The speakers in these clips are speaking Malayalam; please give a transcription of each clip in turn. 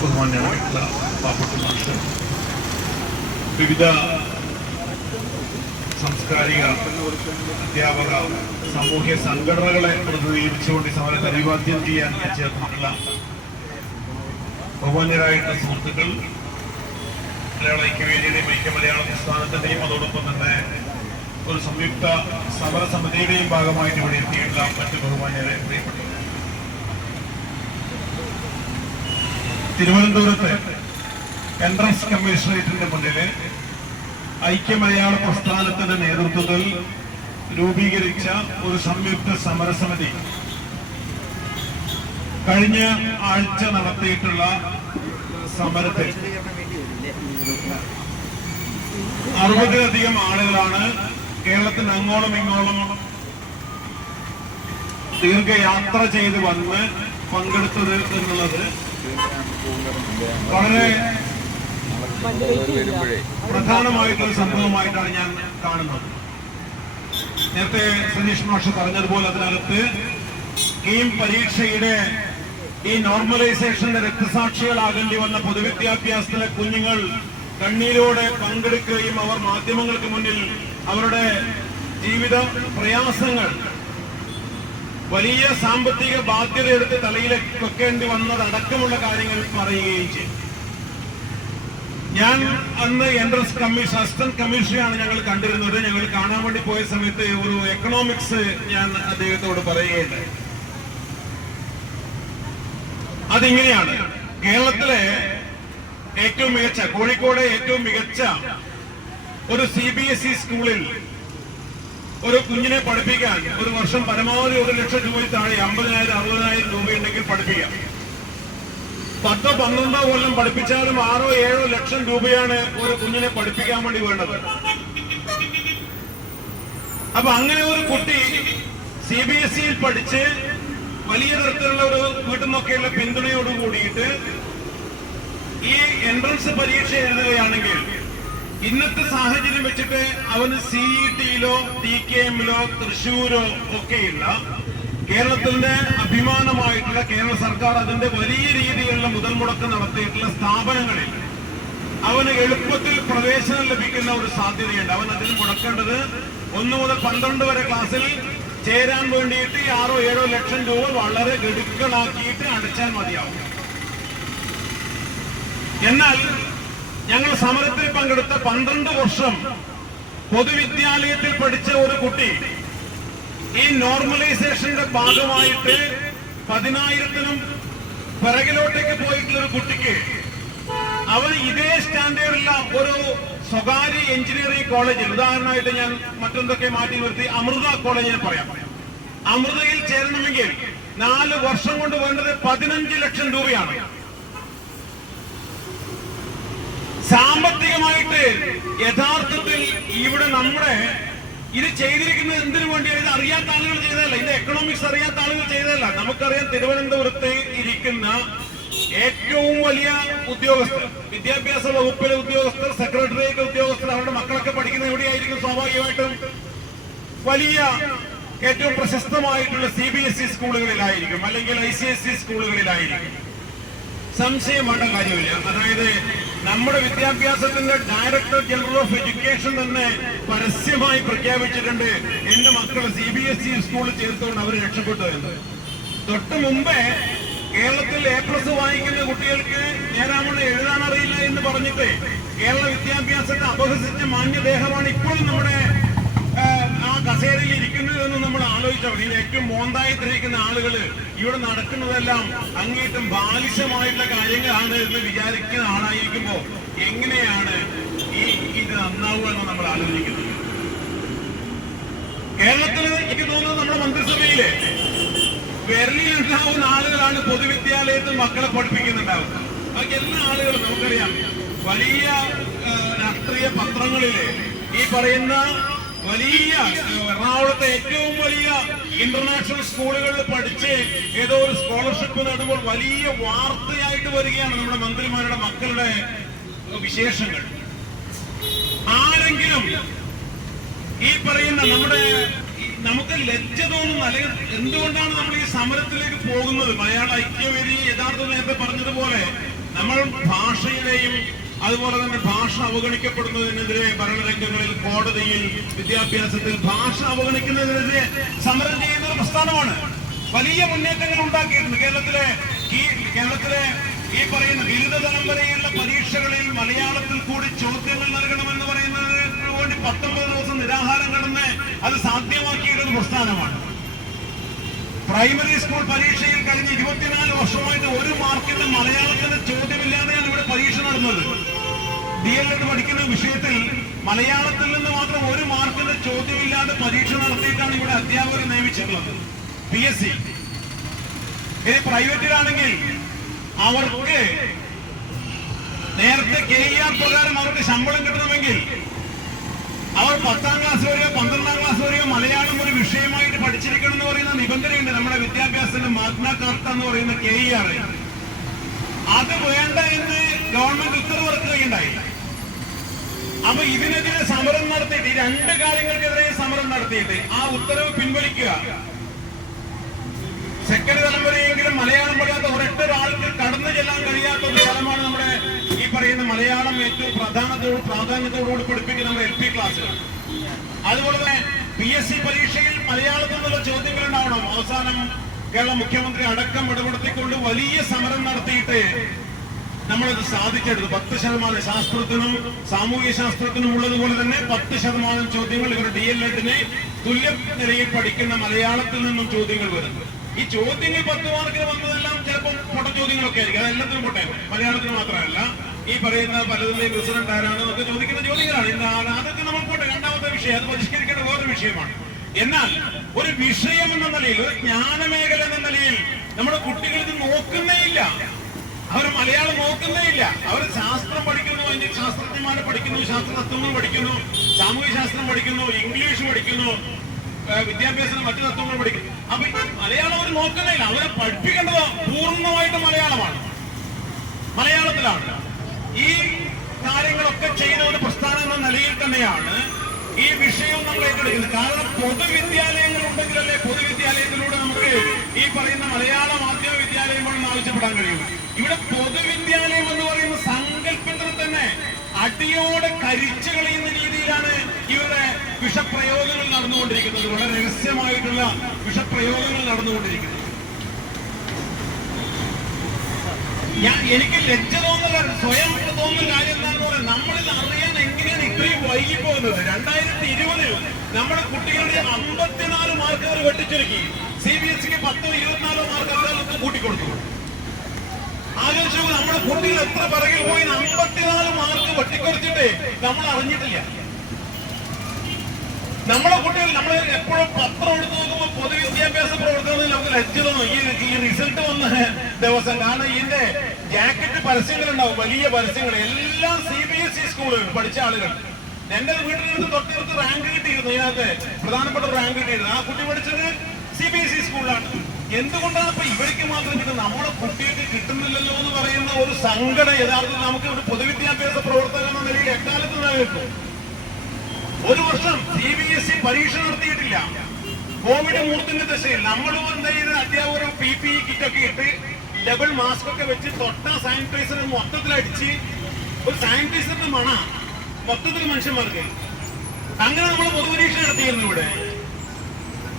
ബഹുമാന്യനായിട്ടുള്ള പാപ്പുട്ടി മാസ്റ്റർ, വിവിധ സാംസ്കാരിക, അധ്യാപക, സാമൂഹ്യ സംഘടനകളെ പ്രതിനിധീകരിച്ചുകൊണ്ട് സമരത്തെ അഭിവാദ്യം ചെയ്യാൻ ചേർന്നിട്ടുള്ള ബഹുമാന്യരായിട്ടുള്ള സുഹൃത്തുക്കൾ, മലയാള ഐക്യവേദിയുടെയും ഐക്യ മലയാള പ്രസ്ഥാനത്തിന്റെയും അതോടൊപ്പം തന്നെ ഒരു സംയുക്ത സമരസമിതിയുടെയും ഭാഗമായിട്ട് ഇവിടെ എത്തിയിട്ടുള്ള മറ്റ് ബഹുമാന്യരെ, പ്രിയപ്പെട്ടവർ, തിരുവനന്തപുരത്ത് എൻട്രൻസ് കമ്മീഷണറേറ്റിന്റെ മുന്നിൽ ഐക്യ മലയാള പ്രസ്ഥാനത്തിന്റെ നേതൃത്വത്തിൽ രൂപീകരിച്ച ഒരു സംയുക്ത സമരസമിതി കഴിഞ്ഞ ആഴ്ച നടത്തിയിട്ടുള്ള സമരത്തിൽ 60-ലധികം ആളുകളാണ് കേരളത്തിന് അങ്ങോളം ഇങ്ങോളം ദീർഘയാത്ര ചെയ്ത് വന്ന് പങ്കെടുത്തത് എന്നുള്ളത് വളരെ പ്രധാനമായിട്ടൊരു സംഭവമായിട്ടാണ് ഞാൻ കാണുന്നത്. നേരത്തെ സതീഷ് മാഷ് പറഞ്ഞതുപോലെ അതിനകത്ത് കീം പരീക്ഷയുടെ ഈ നോർമലൈസേഷന്റെ രക്തസാക്ഷികളാകേണ്ടി വന്ന പൊതുവിദ്യാഭ്യാസത്തിലെ കുഞ്ഞുങ്ങൾ കണ്ണീരോടെ പങ്കെടുക്കുകയും അവർ മാധ്യമങ്ങൾക്ക് മുന്നിൽ അവരുടെ ജീവിത പ്രയാസങ്ങൾ, വലിയ സാമ്പത്തിക ബാധ്യത എടുത്ത് തലയിലേക്ക് വെക്കേണ്ടി വന്നതടക്കമുള്ള കാര്യങ്ങൾ പറയുകയും ചെയ്തു. ഞാൻ അന്ന് എൻട്രൻസ് കമ്മീഷൻ അസിസ്റ്റന്റ് കമ്മീഷനെയാണ് ഞങ്ങൾ കണ്ടിരുന്നത്. ഞങ്ങൾ കാണാൻ വേണ്ടി പോയ സമയത്ത് ഒരു എക്കണോമിക്സ് ഞാൻ അദ്ദേഹത്തോട് പറയുകയുണ്ടായി. അതിങ്ങനെയാണ്: കേരളത്തിലെ ഏറ്റവും മികച്ച, കോഴിക്കോട് ഏറ്റവും മികച്ച ഒരു CBSE സ്കൂളിൽ ഒരു കുഞ്ഞിനെ പഠിപ്പിക്കാൻ ഒരു വർഷം പരമാവധി 1 ലക്ഷം രൂപയിൽ താഴെ 50,000 60,000 രൂപയുണ്ടെങ്കിൽ പഠിപ്പിക്കാം. 10-12 കൊല്ലം പഠിപ്പിച്ചാലും 6-7 ലക്ഷം രൂപയാണ് ഒരു കുഞ്ഞിനെ പഠിപ്പിക്കാൻ വേണ്ടി വേണ്ടത്. അപ്പൊ അങ്ങനെ ഒരു കുട്ടി CBSEയിൽ പഠിച്ച് വലിയ തരത്തിലുള്ള ഒരു വീട്ടിൽ നിന്നൊക്കെയുള്ള പിന്തുണയോട് കൂടിയിട്ട് ഈ എൻട്രൻസ് പരീക്ഷ എഴുതുകയാണെങ്കിൽ ഇന്നത്തെ സാഹചര്യം വെച്ചിട്ട് അവന് CETയിലോ TKMലോ തൃശ്ശൂരോ ഒക്കെയുള്ള കേരളത്തിന്റെ അഭിമാനമായിട്ടുള്ള കേരള സർക്കാർ അതിന്റെ വലിയ രീതിയിലുള്ള മുതൽ മുടക്ക് നടത്തിയിട്ടുള്ള സ്ഥാപനങ്ങളിൽ അവന് എളുപ്പത്തിൽ പ്രവേശനം ലഭിക്കുന്ന ഒരു സാധ്യതയുണ്ട്. അവൻ അതിന് മുടക്കേണ്ടത് 1 മുതൽ 12 വരെ ക്ലാസ്സിൽ ചേരാൻ വേണ്ടിയിട്ട് 6-7 ലക്ഷം രൂപ വളരെ ഗഡുക്കളാക്കിയിട്ട് അടച്ചാൽ മതിയാവും. എന്നാൽ ഞങ്ങൾ സമരത്തിൽ പങ്കെടുത്ത 12 വർഷം പൊതുവിദ്യാലയത്തിൽ പഠിച്ച ഒരു കുട്ടി ഈ നോർമലൈസേഷന്റെ ഭാഗമായിട്ട് 10,000-നും പിറകിലോട്ടേക്ക് പോയിട്ടുള്ള ഒരു കുട്ടിക്ക് അവൻ ഇതേ സ്റ്റാൻഡേർഡിലുള്ള ഒരു സ്വകാര്യ എഞ്ചിനീയറിംഗ് കോളേജിൽ, ഉദാഹരണമായിട്ട് ഞാൻ മറ്റെന്തൊക്കെ മാറ്റി നിർത്തി അമൃത കോളേജിനെ പറയാം, അമൃതയിൽ ചേരണമെങ്കിൽ 4 വർഷം കൊണ്ട് വേണ്ടത് 15 ലക്ഷം രൂപയാണ്. സാമ്പത്തികമായിട്ട് യഥാർത്ഥത്തിൽ ഇവിടെ നമ്മുടെ ഇത് ചെയ്തിരിക്കുന്നത് എന്തിനു വേണ്ടിയാണ്? ഇത് അറിയാത്ത ആളുകൾ ചെയ്തതല്ല, ഇത് എക്കണോമിക്സ് അറിയാത്ത ആളുകൾ ചെയ്തതല്ല. നമുക്കറിയാം, തിരുവനന്തപുരത്ത് ഇരിക്കുന്ന ഏറ്റവും വലിയ ഉദ്യോഗസ്ഥർ, വിദ്യാഭ്യാസ വകുപ്പിലെ ഉദ്യോഗസ്ഥർ, സെക്രട്ടേറിയറ്റ് ഉദ്യോഗസ്ഥർ, അവരുടെ മക്കളൊക്കെ പഠിക്കുന്ന എവിടെയായിരിക്കും? സ്വാഭാവികമായിട്ടും വലിയ ഏറ്റവും പ്രശസ്തമായിട്ടുള്ള CBSE സ്കൂളുകളിലായിരിക്കും, അല്ലെങ്കിൽ ICSE സ്കൂളുകളിലായിരിക്കും. സംശയം വേണ്ട കാര്യമില്ല. അതായത് നമ്മുടെ വിദ്യാഭ്യാസത്തിന്റെ ഡയറക്ടർ ജനറൽ ഓഫ് എഡ്യൂക്കേഷൻ തന്നെ പരസ്യമായി പ്രഖ്യാപിച്ചിട്ടുണ്ട്, എന്റെ മക്കളെ CBSE സ്കൂളിൽ ചേർത്തുകൊണ്ട് അവർ രക്ഷപ്പെട്ടു എന്ന്. തൊട്ട് മുമ്പേ കേരളത്തിൽ A+ വാങ്ങിക്കുന്ന കുട്ടികൾക്ക് നേരാമണ്ണം എഴുതാൻ അറിയില്ല എന്ന് പറഞ്ഞിട്ട് കേരള വിദ്യാഭ്യാസത്തെ അപഹസിച്ച മാന്യദേഹമാണ് ഇപ്പോഴും നമ്മുടെ ആ കസേരയിൽ ഇരിക്കുന്നത് എന്ന് നമ്മൾ ആലോചിച്ചവർ. ഈ ഏറ്റവും മോന്തായിട്ടിരിക്കുന്ന ആളുകൾ ഇവിടെ നടക്കുന്നതെല്ലാം അങ്ങേറ്റം ബാലിശമായിട്ടുള്ള കാര്യങ്ങളാണ് എന്ന് വിചാരിക്കുന്ന ആളായിരിക്കുമ്പോ എങ്ങനെയാണ് ഇത് നന്നാവുക എന്ന് നമ്മൾ ആലോചിക്കുന്നത്? കേരളത്തിൽ എനിക്ക് തോന്നുന്നത് നമ്മുടെ മന്ത്രിസഭയിലെ വിരലിലുണ്ടാവുന്ന ആളുകളാണ് പൊതുവിദ്യാലയത്തിൽ മക്കളെ പഠിപ്പിക്കുന്നുണ്ടാവുക. ബാക്കി എല്ലാ ആളുകളും നമുക്കറിയാം, വലിയ രാഷ്ട്രീയ പത്രങ്ങളിലെ ഈ പറയുന്ന വലിയ എറണാകുളത്തെ ഏറ്റവും വലിയ ഇന്റർനാഷണൽ സ്കൂളുകളിൽ പഠിച്ച് ഏതോ ഒരു സ്കോളർഷിപ്പ് നേടുമ്പോൾ വലിയ വാർത്തയായിട്ട് വരികയാണ് നമ്മുടെ മന്ത്രിമാരുടെ മക്കളുടെ വിശേഷങ്ങൾ. ആരെങ്കിലും ഈ പറയുന്ന നമുക്ക് ലജ്ജ തോന്നുന്ന, അല്ലെങ്കിൽ എന്തുകൊണ്ടാണ് നമ്മൾ ഈ സമരത്തിലേക്ക് പോകുന്നത്? മലയാള ഐക്യവേദി യഥാർത്ഥ നേരത്തെ പറഞ്ഞതുപോലെ നമ്മൾ ഭാഷയിലെയും അതുപോലെ തന്നെ ഭാഷ അവഗണിക്കപ്പെടുന്നതിനെതിരെ ഭരണരംഗങ്ങളിൽ, കോടതിയിൽ, വിദ്യാഭ്യാസത്തിൽ ഭാഷ അവഗണിക്കുന്നതിനെതിരെ സമരം ചെയ്യുന്ന ഒരു പ്രസ്ഥാനമാണ്. വലിയ മുന്നേറ്റങ്ങൾ ഉണ്ടാക്കിയിട്ടുണ്ട്. കേരളത്തിലെ ഈ പറയുന്ന ബിരുദതലം വരെയുള്ള പരീക്ഷകളിൽ മലയാളത്തിൽ കൂടി ചോദ്യങ്ങൾ നൽകണമെന്ന് പറയുന്നതിന് വേണ്ടി 19 ദിവസം നിരാഹാരം കടന്ന് അത് സാധ്യമാക്കിയിട്ടൊരു പ്രസ്ഥാനമാണ്. പ്രൈമറി സ്കൂൾ പരീക്ഷയിൽ കഴിഞ്ഞ 24 വർഷമായിട്ട് 1 മാർക്കിന്റെ മലയാളത്തിന്റെ ചോദ്യമില്ലാതെയാണ് ഇവിടെ പരീക്ഷ നടന്നത്. DLED പഠിക്കുന്ന വിഷയത്തിൽ മലയാളത്തിൽ നിന്ന് മാത്രം 1 മാർക്കിന്റെ ചോദ്യമില്ലാതെ പരീക്ഷ നടത്തിയിട്ടാണ് ഇവിടെ അധ്യാപകരെ നിയമിച്ചിട്ടുള്ളത്. PSC. ഇനി പ്രൈവറ്റിലാണെങ്കിൽ അവർക്ക് നേരത്തെ KER പ്രകാരം അവർക്ക് ശമ്പളം കിട്ടണമെങ്കിൽ അവർ 10ാം ക്ലാസ് വരെയോ 12ാം ക്ലാസ് വരെയോ മലയാളം ഒരു വിഷയമായിട്ട് പഠിച്ചിരിക്കണം എന്ന് പറയുന്ന നിബന്ധനയുണ്ട് നമ്മുടെ വിദ്യാഭ്യാസത്തിന്റെ മാഗ്ന കാർട്ട എന്ന് പറയുന്ന KER. അത് വേണ്ട എന്ന് ഗവൺമെന്റ് ഉത്തരവ് ഇറക്കുകയുണ്ടായി. അപ്പൊ ഇതിനെതിരെ സമരം നടത്തിയിട്ട്, ഈ 2 കാര്യങ്ങൾക്കെതിരെ സമരം നടത്തിയിട്ട് ആ ഉത്തരവ് പിൻവലിക്കുക. സെക്കൻഡ് തലം വരെയെങ്കിലും മലയാളം പഠിക്കാത്ത ഒരൊറ്റ ഒരാൾക്ക് കടന്നു ചെല്ലാൻ കഴിയാത്ത ഒരു സ്ഥലമാണ് നമ്മുടെ ഈ പറയുന്ന മലയാളം ഏറ്റവും പ്രാധാന്യത്തോടുകൂടി പഠിപ്പിക്കുന്ന നമ്മുടെ LP ക്ലാസ്സുകൾ. അതുപോലെ തന്നെ PSC പരീക്ഷയിൽ മലയാളത്തിൽ നിന്നുള്ള ചോദ്യങ്ങൾ ഉണ്ടാവണം. അവസാനം കേരള മുഖ്യമന്ത്രി അടക്കം ഇടപെടുത്തിക്കൊണ്ട് വലിയ സമരം നടത്തിയിട്ട് നമ്മളത് സാധിച്ചെടുത്തു. 10% ശാസ്ത്രത്തിനും സാമൂഹ്യ ശാസ്ത്രത്തിനും ഉള്ളതുപോലെ തന്നെ 10% ചോദ്യങ്ങൾ ഇവരുടെ DLED-ന് തുല്യ നിലയിൽ പഠിക്കുന്ന മലയാളത്തിൽ നിന്നും ചോദ്യങ്ങൾ വരുന്നു. ഈ ചോദ്യങ്ങൾ 10 മാർക്കിന് വന്നതെല്ലാം ചിലപ്പോൾ പൊട്ട ചോദ്യങ്ങളൊക്കെ ആയിരിക്കും. അതെല്ലാത്തിനും പൊട്ടെ, മലയാളത്തിന് മാത്രമല്ല. ഈ പറയുന്ന പലതിലെയും പ്രസിഡന്റ് ആരാണ് ഒക്കെ ചോദിക്കുന്ന ചോദ്യങ്ങളാണ്. അതൊക്കെ നമ്മൾ പോട്ടെ, രണ്ടാമത്തെ വിഷയം, അത് പരിഷ്കരിക്കേണ്ട വേറൊരു വിഷയമാണ്. എന്നാൽ ഒരു വിഷയം എന്ന നിലയിൽ, ഒരു ജ്ഞാനമേഖല എന്ന നിലയിൽ നമ്മുടെ കുട്ടികൾ ഇത് നോക്കുന്നേ ഇല്ല. അവർ മലയാളം നോക്കുന്നേ ഇല്ല. അവർ ശാസ്ത്രം പഠിക്കുന്നു, അതിന്റെ ശാസ്ത്രജ്ഞന്മാരെ പഠിക്കുന്നു, ശാസ്ത്രതത്വങ്ങൾ പഠിക്കുന്നു, സാമൂഹ്യ ശാസ്ത്രം പഠിക്കുന്നു, ഇംഗ്ലീഷ് പഠിക്കുന്നു, വിദ്യാഭ്യാസം മറ്റു തത്വങ്ങൾ പഠിക്കുന്നു. അപ്പൊ മലയാളം അവർ നോക്കുന്നില്ല. അവരെ പഠിപ്പിക്കേണ്ടത് പൂർണ്ണമായിട്ട് മലയാളത്തിലാണ്. ഈ കാര്യങ്ങളൊക്കെ ചെയ്യുന്ന ഒരു പ്രസ്ഥാനം എന്ന നിലയിൽ തന്നെയാണ് ഈ വിഷയം നമ്മൾ ഏറ്റെടുക്കുന്നത്. കാരണം പൊതുവിദ്യാലയങ്ങൾ ഉണ്ടെങ്കിലല്ലേ പൊതുവിദ്യാലയത്തിലൂടെ നമുക്ക് ഈ പറയുന്ന മലയാള മാധ്യമ വിദ്യാലയങ്ങളെന്ന് ആവശ്യപ്പെടാൻ കഴിയും. ഇവിടെ പൊതുവിദ്യാലയം എന്ന് പറയുന്ന സങ്കല്പത്തിൽ തന്നെ അടിയോടെ കരിച്ചു കളയുന്ന രീതിയിലാണ് ഇവരുടെ വിഷപ്രയോഗങ്ങൾ നടന്നുകൊണ്ടിരിക്കുന്നത്. വളരെ രഹസ്യമായിട്ടുള്ള വിഷപ്രയോഗങ്ങൾ നടന്നുകൊണ്ടിരിക്കുന്നത്. എനിക്ക് ലജ്ജ തോന്നുന്ന, സ്വയം തോന്നുന്ന കാര്യം എന്താണെന്ന് പറയാം, നമ്മളിത് അറിയാൻ എങ്ങനെയാണ് ഇത്രയും വൈകിപ്പോകുന്നത്. 2020 നമ്മുടെ കുട്ടികളുടെ 54 മാർക്ക് അവർ വെട്ടിച്ചുരുക്കി. CBSEക്ക് 10 24 മാർക്ക് അദ്ദേഹം കൂട്ടിക്കൊടുത്തു. ആലോചിച്ചു, നമ്മുടെ കുട്ടികൾ എത്ര പിറകിൽ പോയി. 54 മാർക്ക് വെട്ടിക്കുറച്ചിട്ട് നമ്മൾ അറിഞ്ഞിട്ടില്ല. നമ്മളെ കുട്ടികൾ, നമ്മൾ എപ്പോഴും പത്രം എടുത്ത് നോക്കുമ്പോൾ പൊതുവിദ്യാഭ്യാസ പ്രവർത്തനത്തിൽ നമുക്ക് ലജ്ജ തോന്നും. ഈ റിസൾട്ട് വന്ന ദിവസം, കാരണം ഇതിന്റെ ജാക്കറ്റ് പരസ്യങ്ങൾ ഉണ്ടാവും, വലിയ പരസ്യങ്ങൾ. എല്ലാം CBSE സ്കൂളുകൾ പഠിച്ച ആളുകൾ. എന്റെ വീട്ടിൽ തൊട്ടടുത്ത് റാങ്ക് കിട്ടിയിരുന്നു. ഇതിനകത്ത് പ്രധാനപ്പെട്ട റാങ്ക് കിട്ടിയിരുന്നു. ആ കുട്ടി പഠിച്ചത് CBSE സ്കൂളിലാണ്. എന്തുകൊണ്ടാണ് ഇപ്പൊ ഇവർക്ക് മാത്രം കിട്ടുന്നത്, നമ്മുടെ കുട്ടികൾക്ക് കിട്ടുന്നില്ലല്ലോ എന്ന് പറയുന്ന ഒരു സങ്കടം യഥാർത്ഥത്തിൽ നമുക്ക് ഒരു പൊതുവിദ്യാഭ്യാസ പ്രവർത്തകൻ എന്ന നിലയിൽ എക്കാലത്ത് നിലനിൽക്കും. ഒരു വർഷം CBSE പരീക്ഷ നടത്തിയിട്ടില്ല. കോവിഡ് മൂർത്തിന്റെ ദശയിൽ നമ്മളും എന്താ ചെയ്ത്, അധ്യാപകരും PPE കിറ്റൊക്കെ ഇട്ട് ഡബിൾ മാസ്ക് ഒക്കെ വെച്ച് തൊട്ട സാനിറ്റൈസർ മൊത്തത്തിലടിച്ച് ഒരു സാനിറ്റൈസറിന്റെ മണ മൊത്തത്തിൽ മനുഷ്യന്മാർക്ക്. അങ്ങനെ നമ്മൾ പൊതുപരീക്ഷ നടത്തിയിരുന്നു. ഇവിടെ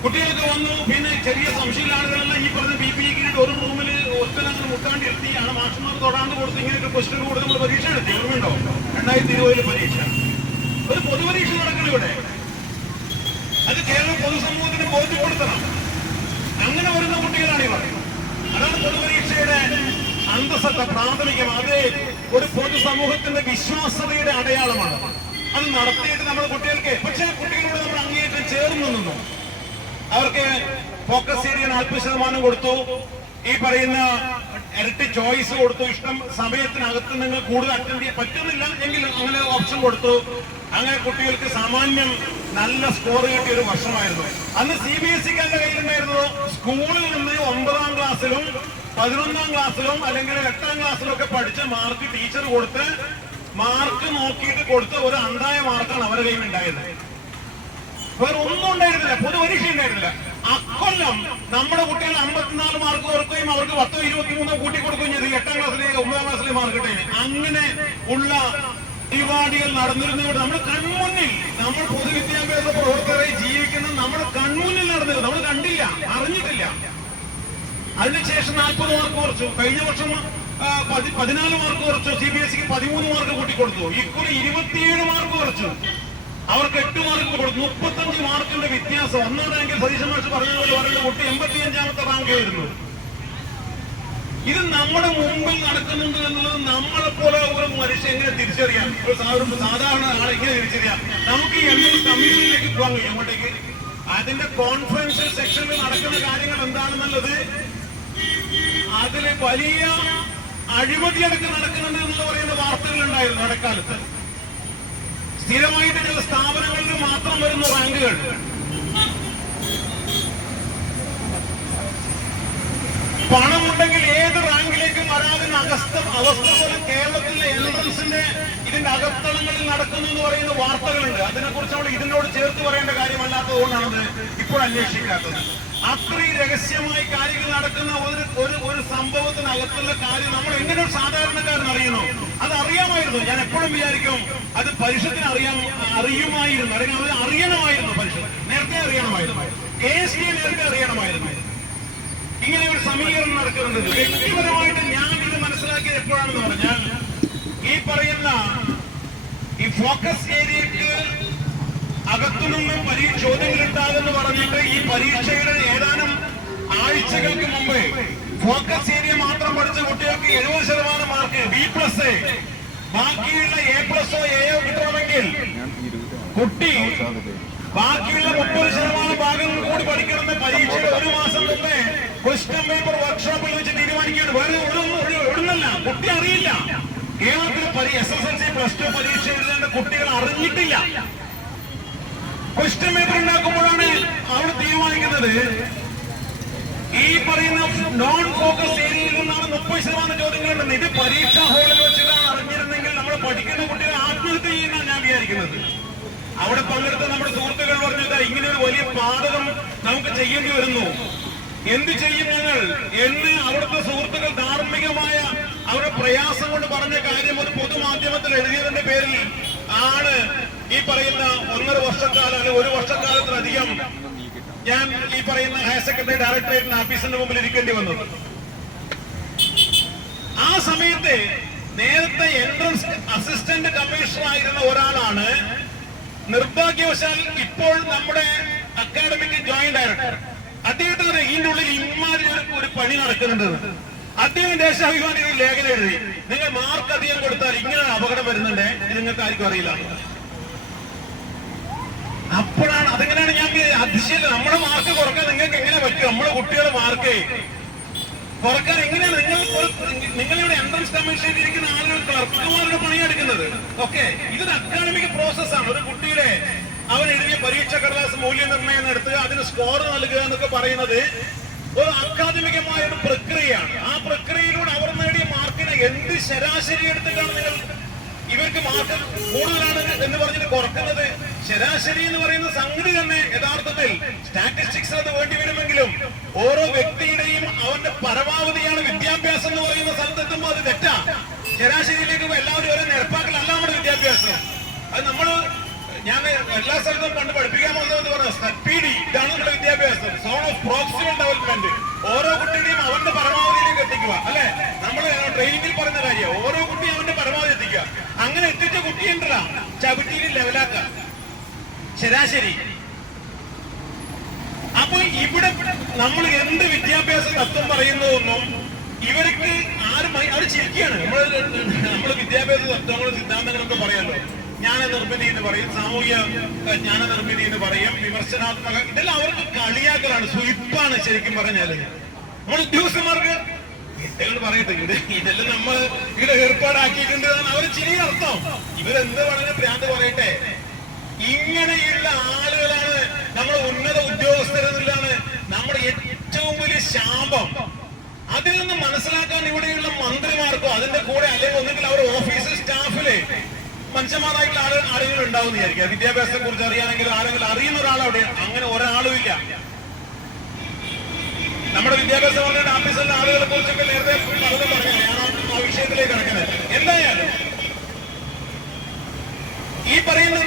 കുട്ടികൾക്ക് വന്നു. പിന്നെ ചെറിയ സംശയമുള്ള ആളുകളെല്ലാം ഈ പറഞ്ഞ PPE കിറ്റ് ഒരു റൂമിൽ ഒറ്റനങ്ങൾ മുട്ടാണ്ട് എത്തി ആണ് മാഷന്മാർ തൊടാണ്ട് കൊടുത്ത് ഇങ്ങനെയൊക്കെ ക്വസ്റ്റ്യൻ കൊടുത്ത് നമ്മൾ പരീക്ഷ നടത്തി. ഓർമ്മയുണ്ടോ? 2020 പരീക്ഷ, ഒരു പൊതുപരീക്ഷ നടക്കണം ഇവിടെ. അത് കേരള പൊതുസമൂഹത്തിന് ബോധ്യപ്പെടുത്തണം. അങ്ങനെ വരുന്ന കുട്ടികളാണ് ഇവർ. അതാണ് പൊതുപരീക്ഷയുടെ അന്തസത്ത, പ്രാഥമികം. അത് ഒരു പൊതുസമൂഹത്തിന്റെ വിശ്വാസ്യതയുടെ അടയാളമാണ്. അത് നടത്തിയിട്ട് നമ്മൾ കുട്ടികൾക്ക്, പക്ഷേ കുട്ടികളോട് നമ്മൾ അങ്ങേയറ്റം ചേർന്ന് നിന്നു. അവർക്ക് ഫോക്കസ് ഏരിയ 40% കൊടുത്തു. ഈ പറയുന്ന ഇരട്ടി ചോയ്സ് കൊടുത്തു. ഇഷ്ടം സമയത്തിനകത്ത് നിങ്ങൾ കൂടുതൽ അറ്റൻഡ് ചെയ്യാൻ പറ്റുന്നില്ല എങ്കിലും അങ്ങനെ ഓപ്ഷൻ കൊടുത്തു. അങ്ങനെ കുട്ടികൾക്ക് സാമാന്യം നല്ല സ്കോർ കിട്ടിയ ഒരു വർഷമായിരുന്നു. അന്ന് CBSEക്കാരുടെ കയ്യിലുണ്ടായിരുന്നു സ്കൂളിൽ നിന്ന് 9ാം ക്ലാസ്സിലും 11ാം ക്ലാസ്സിലും അല്ലെങ്കിൽ 8ാം ക്ലാസ്സിലും ഒക്കെ പഠിച്ച മാർക്ക് ടീച്ചർ കൊടുത്ത് മാർക്ക് നോക്കിയിട്ട് കൊടുത്ത് ഒരു അണ്ടായ മാർക്കാണ് അവരുടെ കയ്യിൽ ഉണ്ടായത്. വേറെ ഒന്നും ഉണ്ടായിരുന്നില്ല, പൊതുപരീക്ഷ ഉണ്ടായിരുന്നില്ല. അക്കൊല്ലം നമ്മുടെ കുട്ടികൾ 54 മാർക്ക് ഓർക്കുകയും അവർക്ക് 10, 23 കൂട്ടി കൊടുക്കുകയും ചെയ്തു 8ാം ക്ലാസ്സിലേക്ക് 9ാം ക്ലാസ്സിലെ മാർക്ക് കിട്ടുകയും അങ്ങനെ ഉള്ള പരിപാടികൾ നടന്നിരുന്നതുകൊണ്ട് നമ്മുടെ കൺമുന്നിൽ നമ്മൾ പൊതുവിദ്യാഭ്യാസ പ്രവർത്തകരായി ജീവിക്കുന്ന നമ്മുടെ കൺമുന്നിൽ നടന്നിരുന്നു. നമ്മൾ കണ്ടില്ല, അറിഞ്ഞിട്ടില്ല. അതിനുശേഷം 40 മാർക്ക് കുറച്ചു. കഴിഞ്ഞ വർഷം 14 മാർക്ക് കുറച്ചു. CBSEക്ക് 13 മാർക്ക് കൂട്ടിക്കൊടുത്തു. ഇക്കുറി 27 മാർക്ക് കുറച്ചു. അവർക്ക് 8 മാർക്ക് കൊടുത്തു. 35 മാർക്കിന്റെ വ്യത്യാസം. ഒന്നാം റാങ്കിൽ സതീശൻ മാഷ് പറഞ്ഞതുപോലെ പറയുന്ന കുട്ടി 85ാമത്തെ റാങ്ക് വരുന്നു. ഇത് നമ്മുടെ മുമ്പിൽ നടക്കുന്നുണ്ട് എന്നുള്ളത് നമ്മളെപ്പോലെ ഒരു മനുഷ്യൻ എങ്ങനെ തിരിച്ചറിയാം? ഒരു സാധാരണ ആളെ എങ്ങനെ തിരിച്ചറിയാം? നമുക്ക് ഈ എന്തെങ്കിലും കമ്മീഷനിലേക്ക് പോകാൻ കഴിയും. അങ്ങോട്ടേക്ക് അതിന്റെ കോൺഫറൻസ് സെക്ഷനിൽ നടക്കുന്ന കാര്യങ്ങൾ എന്താണെന്നുള്ളത് അതില് വലിയ അഴിമതി അടക്കം നടക്കുന്നുണ്ട് എന്ന് പറയുന്ന വാർത്തകൾ ഉണ്ടായിരുന്നു ഇടക്കാലത്ത്. സ്ഥിരമായിട്ട് ചില സ്ഥാപനങ്ങളിൽ മാത്രം വരുന്ന റാങ്കുകൾ. പണമുണ്ടെങ്കിൽ ഏത് റാങ്കിലേക്കും വരാതിന് അവസ്ഥ പോലും കേരളത്തിലെ എൻട്രൻസിന്റെ ഇതിന്റെ അകത്തളങ്ങളിൽ നടക്കുന്നു എന്ന് പറയുന്ന വാർത്തകളുണ്ട്. അതിനെക്കുറിച്ച് നമ്മൾ ഇതിനോട് ചേർത്ത് പറയേണ്ട കാര്യമല്ലാത്തതുകൊണ്ടാണ് ഇപ്പോൾ അന്വേഷിക്കാത്തത്. അത്രയും രഹസ്യമായി കാര്യങ്ങൾ നടക്കുന്ന ഒരു സംഭവത്തിനകത്തുള്ള കാര്യം നമ്മൾ എങ്ങനെ ഒരു സാധാരണക്കാരൻ അറിയണോ? അത് അറിയാമായിരുന്നു. ഞാൻ എപ്പോഴും വിചാരിക്കും അത് പരിഷത്തിന് അറിയുമായിരുന്നു, അല്ലെങ്കിൽ അത് അറിയണമായിരുന്നു. പരിഷത്ത് നേരത്തെ അറിയണമായിരുന്നു. KSD നേരത്തെ അറിയണമായിരുന്നു. ഇങ്ങനെ ഒരു സമീകരണം നടക്കുന്നുണ്ട്. വ്യക്തിപരമായിട്ട് ഞാൻ ഇത് മനസ്സിലാക്കിയത് എപ്പോഴാണെന്ന് പറഞ്ഞാൽ ഈ പറയുന്ന ഈ ഫോക്കസ് ഏരിയക്ക് അകത്തുനിന്നും ചോദ്യങ്ങൾ ഉണ്ടാകുമെന്ന് പറഞ്ഞിട്ട് ഈ പരീക്ഷയുടെ ഏതാനും ആഴ്ചകൾക്ക് മുമ്പ് ഫോക്കസ് ഏരിയ മാത്രം പഠിച്ച കുട്ടികൾക്ക് 70% മാർക്ക് B+, ബാക്കിയുള്ള A+ഓ Aയോ കിട്ടണമെങ്കിൽ കുട്ടി ബാക്കിയുള്ള 30% ഭാഗം കൂടി പഠിക്കണമെന്ന് പരീക്ഷയുടെ 1 മാസം മുമ്പേ ക്വസ്റ്റ്യൻ പേപ്പർ വർക്ക്ഷോപ്പിൽ വെച്ച് തീരുമാനിക്കുകയാണ്. വേറെ ഒടുന്നല്ല, കുട്ടി അറിയില്ല. കേരളത്തിൽ SSLC +2 പരീക്ഷ എഴുതേണ്ട കുട്ടികൾ അറിഞ്ഞിട്ടില്ല. ക്വസ്റ്റ്യൻ പേപ്പർ ഉണ്ടാക്കുമ്പോഴാണ് അവിടെ തീരുമാനിക്കുന്നത് ഈ പറയുന്ന നോൺ ഫോക്കസ് ഏരിയയിൽ നിന്നാണ് 30% ചോദ്യങ്ങളുണ്ടെന്ന്. ഇത് പരീക്ഷാ ഹാളിൽ വെച്ചിട്ടാണ് അറിഞ്ഞിരുന്നെങ്കിൽ നമ്മൾ പഠിക്കുന്ന കുട്ടികൾ ആത്മഹത്യ ചെയ്യുന്ന ഞാൻ വിചാരിക്കുന്നത്. അവിടെ പങ്കെടുത്ത നമ്മുടെ സുഹൃത്തുക്കൾ പറഞ്ഞത് ഇങ്ങനെ ഒരു വലിയ പാതകം നമുക്ക് ചെയ്യേണ്ടി വരുന്നു, എന്ത് ചെയ്യും ഞങ്ങൾ എന്ന് അവിടുത്തെ സുഹൃത്തുക്കൾ ധാർമ്മികമായ അവരുടെ പ്രയാസം കൊണ്ട് പറഞ്ഞ കാര്യം ഒരു പൊതുമാധ്യമത്തിൽ എഴുതിയതിന്റെ പേരിൽ ആണ് ഈ പറയുന്ന 1.5 വർഷക്കാലം അല്ലെങ്കിൽ 1 വർഷക്കാലത്തിലധികം ഞാൻ ഈ പറയുന്ന ഹയർ സെക്കൻഡറി ഡയറക്ടറേറ്റിന് ഓഫീസിന്റെ മുമ്പിൽ ഇരിക്കേണ്ടി വന്നത്. ആ സമയത്ത് നേരത്തെ എൻട്രൻസ് അസിസ്റ്റന്റ് കമ്മീഷണർ ആയിരുന്ന ഒരാളാണ് നിർഭാഗ്യവശാൽ ഇപ്പോൾ നമ്മുടെ അക്കാഡമിക് ജോയിന്റ് ഡയറക്ടർ. അദ്ദേഹത്തിന് ഇതിന്റെ ഉള്ളിൽ ഇമാതിരി ഒരു പണി നടക്കുന്നുണ്ട്. അദ്ദേഹം ദേശാഭിമാനികൾ ലേഖനം എഴുതി, നിങ്ങൾ മാർക്ക് അധികം കൊടുത്താൽ ഇങ്ങനെ അപകടം വരുന്നുണ്ട്, ഇത് നിങ്ങൾക്ക് ആർക്കും അറിയില്ല. അപ്പോഴാണ് അതെങ്ങനെയാണ് ഞങ്ങൾക്ക് അതിശയം. നമ്മുടെ മാർക്ക് കുറക്കാൻ നിങ്ങൾക്ക് എങ്ങനെ പറ്റും? നമ്മുടെ കുട്ടികളുടെ മാർക്ക് കുറക്കാൻ എങ്ങനെയാണ്? നിങ്ങളിവിടെ എൻട്രൻസ് കമ്മീഷനിൽ ഇരിക്കുന്ന ആളുകൾ ക്ലർക്കുമാരുടെ പണിയെടുക്കുന്നത്. ഓക്കെ, ഇതൊരു അക്കാഡമിക് പ്രോസസ്സാണ്. ഒരു കുട്ടിയുടെ അവൻ എഴുതിയ പരീക്ഷ കടലാസ് മൂല്യനിർണ്ണയം നടത്തുക, അതിന് സ്കോർ നൽകുക എന്നൊക്കെ പറയുന്നത് ഒരു അക്കാദമികമായ ഒരു പ്രക്രിയയാണ്. ആ പ്രക്രിയയിലൂടെ അവർ നേടിയ മാർക്കിനെ എന്ത് ശരാശരി എടുത്തിട്ടാണ് നിങ്ങൾ ഇവർക്ക് മാർക്ക് കൂടുതലാണ് എന്ന് പറഞ്ഞിട്ട് കുറക്കുന്നത്? ശരാശരി എന്ന് പറയുന്ന സംഗതി തന്നെ യഥാർത്ഥത്തിൽ സ്റ്റാറ്റിസ്റ്റിക്സ് അത് വേണ്ടി വരുമെങ്കിലും ഓരോ വ്യക്തിയുടെയും അവന്റെ പരമാവധിയാണ് വിദ്യാഭ്യാസം എന്ന് പറയുന്ന സ്ഥലത്തെത്തുമ്പോൾ അത് തെറ്റാ. ശരാശരിയിലേക്ക് എല്ലാവരും ഓരോ നിരപ്പാക്കലല്ല നമ്മുടെ വിദ്യാഭ്യാസം. അത് ഞാൻ എല്ലാ സ്ഥലത്തും പണ്ട് പഠിപ്പിക്കാൻ പോകുന്നതെന്ന് പറഞ്ഞ SPD, ഇതാണ് നമ്മുടെ വിദ്യാഭ്യാസം. Zone of proximal development. ഓരോ കുട്ടിയുടെയും അവന്റെ പരമാവധിയിലേക്ക് എത്തിക്കുക, അല്ലെ? നമ്മൾ ട്രെയിനിങ്ങിൽ പറയുന്ന കാര്യം ഓരോ കുട്ടിയും അവന്റെ പരമാവധി എത്തിക്കുക. അങ്ങനെ എത്തിച്ച കുട്ടിയുണ്ടല്ല ചവിട്ടിയിൽ ലെവലാക്കുക ശരാശരി. അപ്പൊ ഇവിടെ നമ്മൾ എന്ത് വിദ്യാഭ്യാസ തത്വം പറയുന്നതൊന്നും ഇവർക്ക് ആരും അവർ ചിരിക്കുകയാണ്. നമ്മള് വിദ്യാഭ്യാസ തത്വങ്ങളും സിദ്ധാന്തങ്ങളൊക്കെ പറയാമല്ലോ. ജ്ഞാന നിർമ്മിതി എന്ന് പറയും, സാമൂഹ്യ ജ്ഞാന നിർമ്മിതി എന്ന് പറയും, വിമർശനാത്മക, ഇതെല്ലാം അവർക്ക് കളിയാക്കലാണ്, സുയിപ്പാണ് ശരിക്കും പറഞ്ഞാല്. നമ്മൾ ഉദ്യോഗസ്ഥന്മാർക്ക് ഇതെല്ലാം പറയട്ടെ, ഇതെല്ലാം നമ്മൾ ഇവിടെ ഏർപ്പാടാക്കിയിട്ടുണ്ട് എന്നാണ് അവർ ചിരിയ അർത്ഥം. ഇവരെന്ത് വളരെ ഭ്രാന്ത് പറയട്ടെ. ഇങ്ങനെയുള്ള ആളുകളാണ് നമ്മുടെ ഉന്നത ഉദ്യോഗസ്ഥരെന്നുള്ളതാണ് നമ്മുടെ ഏറ്റവും വലിയ ശാപം. അതിൽ നിന്ന് മനസ്സിലാക്കാൻ ഇവിടെയുള്ള മന്ത്രിമാർക്കോ അതിന്റെ കൂടെ അല്ലെങ്കിൽ ഒന്നെങ്കിൽ അവരുടെ ഓഫീസ് സ്റ്റാഫില് മനുഷ്യന്മാരായിട്ടുള്ള ആളുകൾ ഉണ്ടാവും വിചാരിക്കുക. വിദ്യാഭ്യാസത്തെ കുറിച്ച് അറിയാമെങ്കിൽ ആരെങ്കിലും അറിയുന്ന ഒരാളവിടെ അങ്ങനെ ഒരാളും ഇല്ല. നമ്മുടെ വിദ്യാഭ്യാസ മന്ത്രിയുടെ ഓഫീസിലെ ആളുകളെ കുറിച്ചൊക്കെ നേരത്തെ പലതും പറഞ്ഞു. ഞാൻ ആ വിഷയത്തിലേക്ക് കിടക്കുന്നത്. എന്തായാലും ഈ പറയുന്ന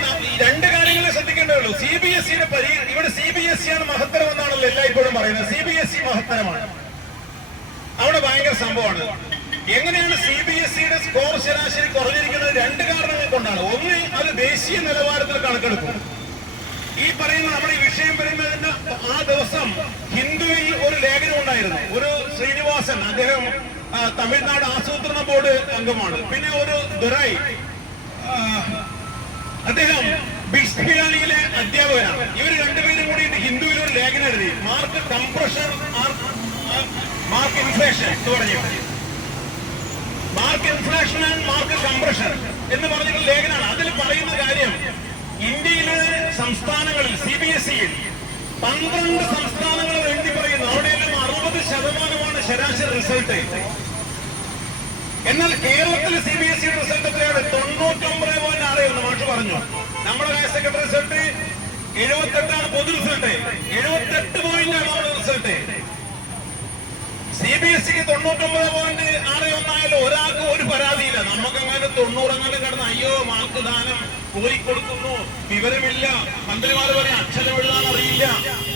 രണ്ട് കാര്യങ്ങളെ ശ്രദ്ധിക്കേണ്ടേ ഉള്ളൂ. CBSE-യുടെ ഇവിടെ CBSE ആണ് മഹത്തരം എന്നാണല്ലോ എല്ലായ്പ്പോഴും പറയുന്നത്. CBSE മഹത്തരമാണ്. അവിടെ ഭയങ്കര സംഭവമാണ്. എങ്ങനെയാണ് CBSE-യുടെ സ്കോർ ശരാശരി കുറഞ്ഞിരിക്കുന്നത്? രണ്ട് കാരണങ്ങൾ കൊണ്ടാണ്. ഒന്ന്, അത് ദേശീയ നിലവാരത്തിൽ കണക്കെടുക്കും. ഈ പറയുന്ന നമ്മുടെ ഈ വിഷയം വരുന്നതിന് ആ ദിവസം ഹിന്ദുവിൽ ഒരു ലേഖനം ഉണ്ടായിരുന്നു. ഒരു ശ്രീനിവാസൻ, അദ്ദേഹം തമിഴ്നാട് ആസൂത്രണ ബോർഡ് അംഗമാണ്. പിന്നെ ഒരു ദുരൈ, അദ്ദേഹം ബിസ്മിലാനിയിലെ അധ്യാപകനാണ്. ഇവർ രണ്ടുപേരും കൂടിയിട്ട് ഹിന്ദുവിൽ ഒരു ലേഖനം എഴുതി. മാർക്ക് കംപ്രഷൻ, മാർക്ക് ഇൻഫ്ലേഷൻ എന്ന് പറഞ്ഞിട്ട്, mark inflation and mark compression എന്ന് പറഞ്ഞിട്ടുള്ള ലേഖനമാണ്. അതിൽ പറയുന്ന കാര്യം, ഇന്ത്യയിലെ സംസ്ഥാനങ്ങളിൽ CBSE-യിൽ 12 സംസ്ഥാനങ്ങൾ എണ്ണി പറയുന്നു. അവിടെയെല്ലാം 60% ശരാശരി റിസൾട്ട്. എന്നാൽ കേരളത്തിലെ CBSE-യുടെ റിസൾട്ട് എത്രയാണ്? 99.6 മാഷ് പറഞ്ഞു. നമ്മുടെ ഹയർ സെക്കൻഡറി റിസൾട്ട് 78 പൊതു റിസൾട്ട്. 78 റിസൾട്ട്. CBSE-ക്ക് 99.61 ഒരാൾക്ക് ഒരു പരാതിയില്ല. നമുക്കങ്ങനെ 90 കിടന്ന് അയ്യോ മാർക്ക് ദാനം കോരിക്കൊടുക്കുന്നു, വിവരമില്ല, മന്ത്രിമാർ പറയും അക്ഷരം എഴുതാൻ അറിയില്ല.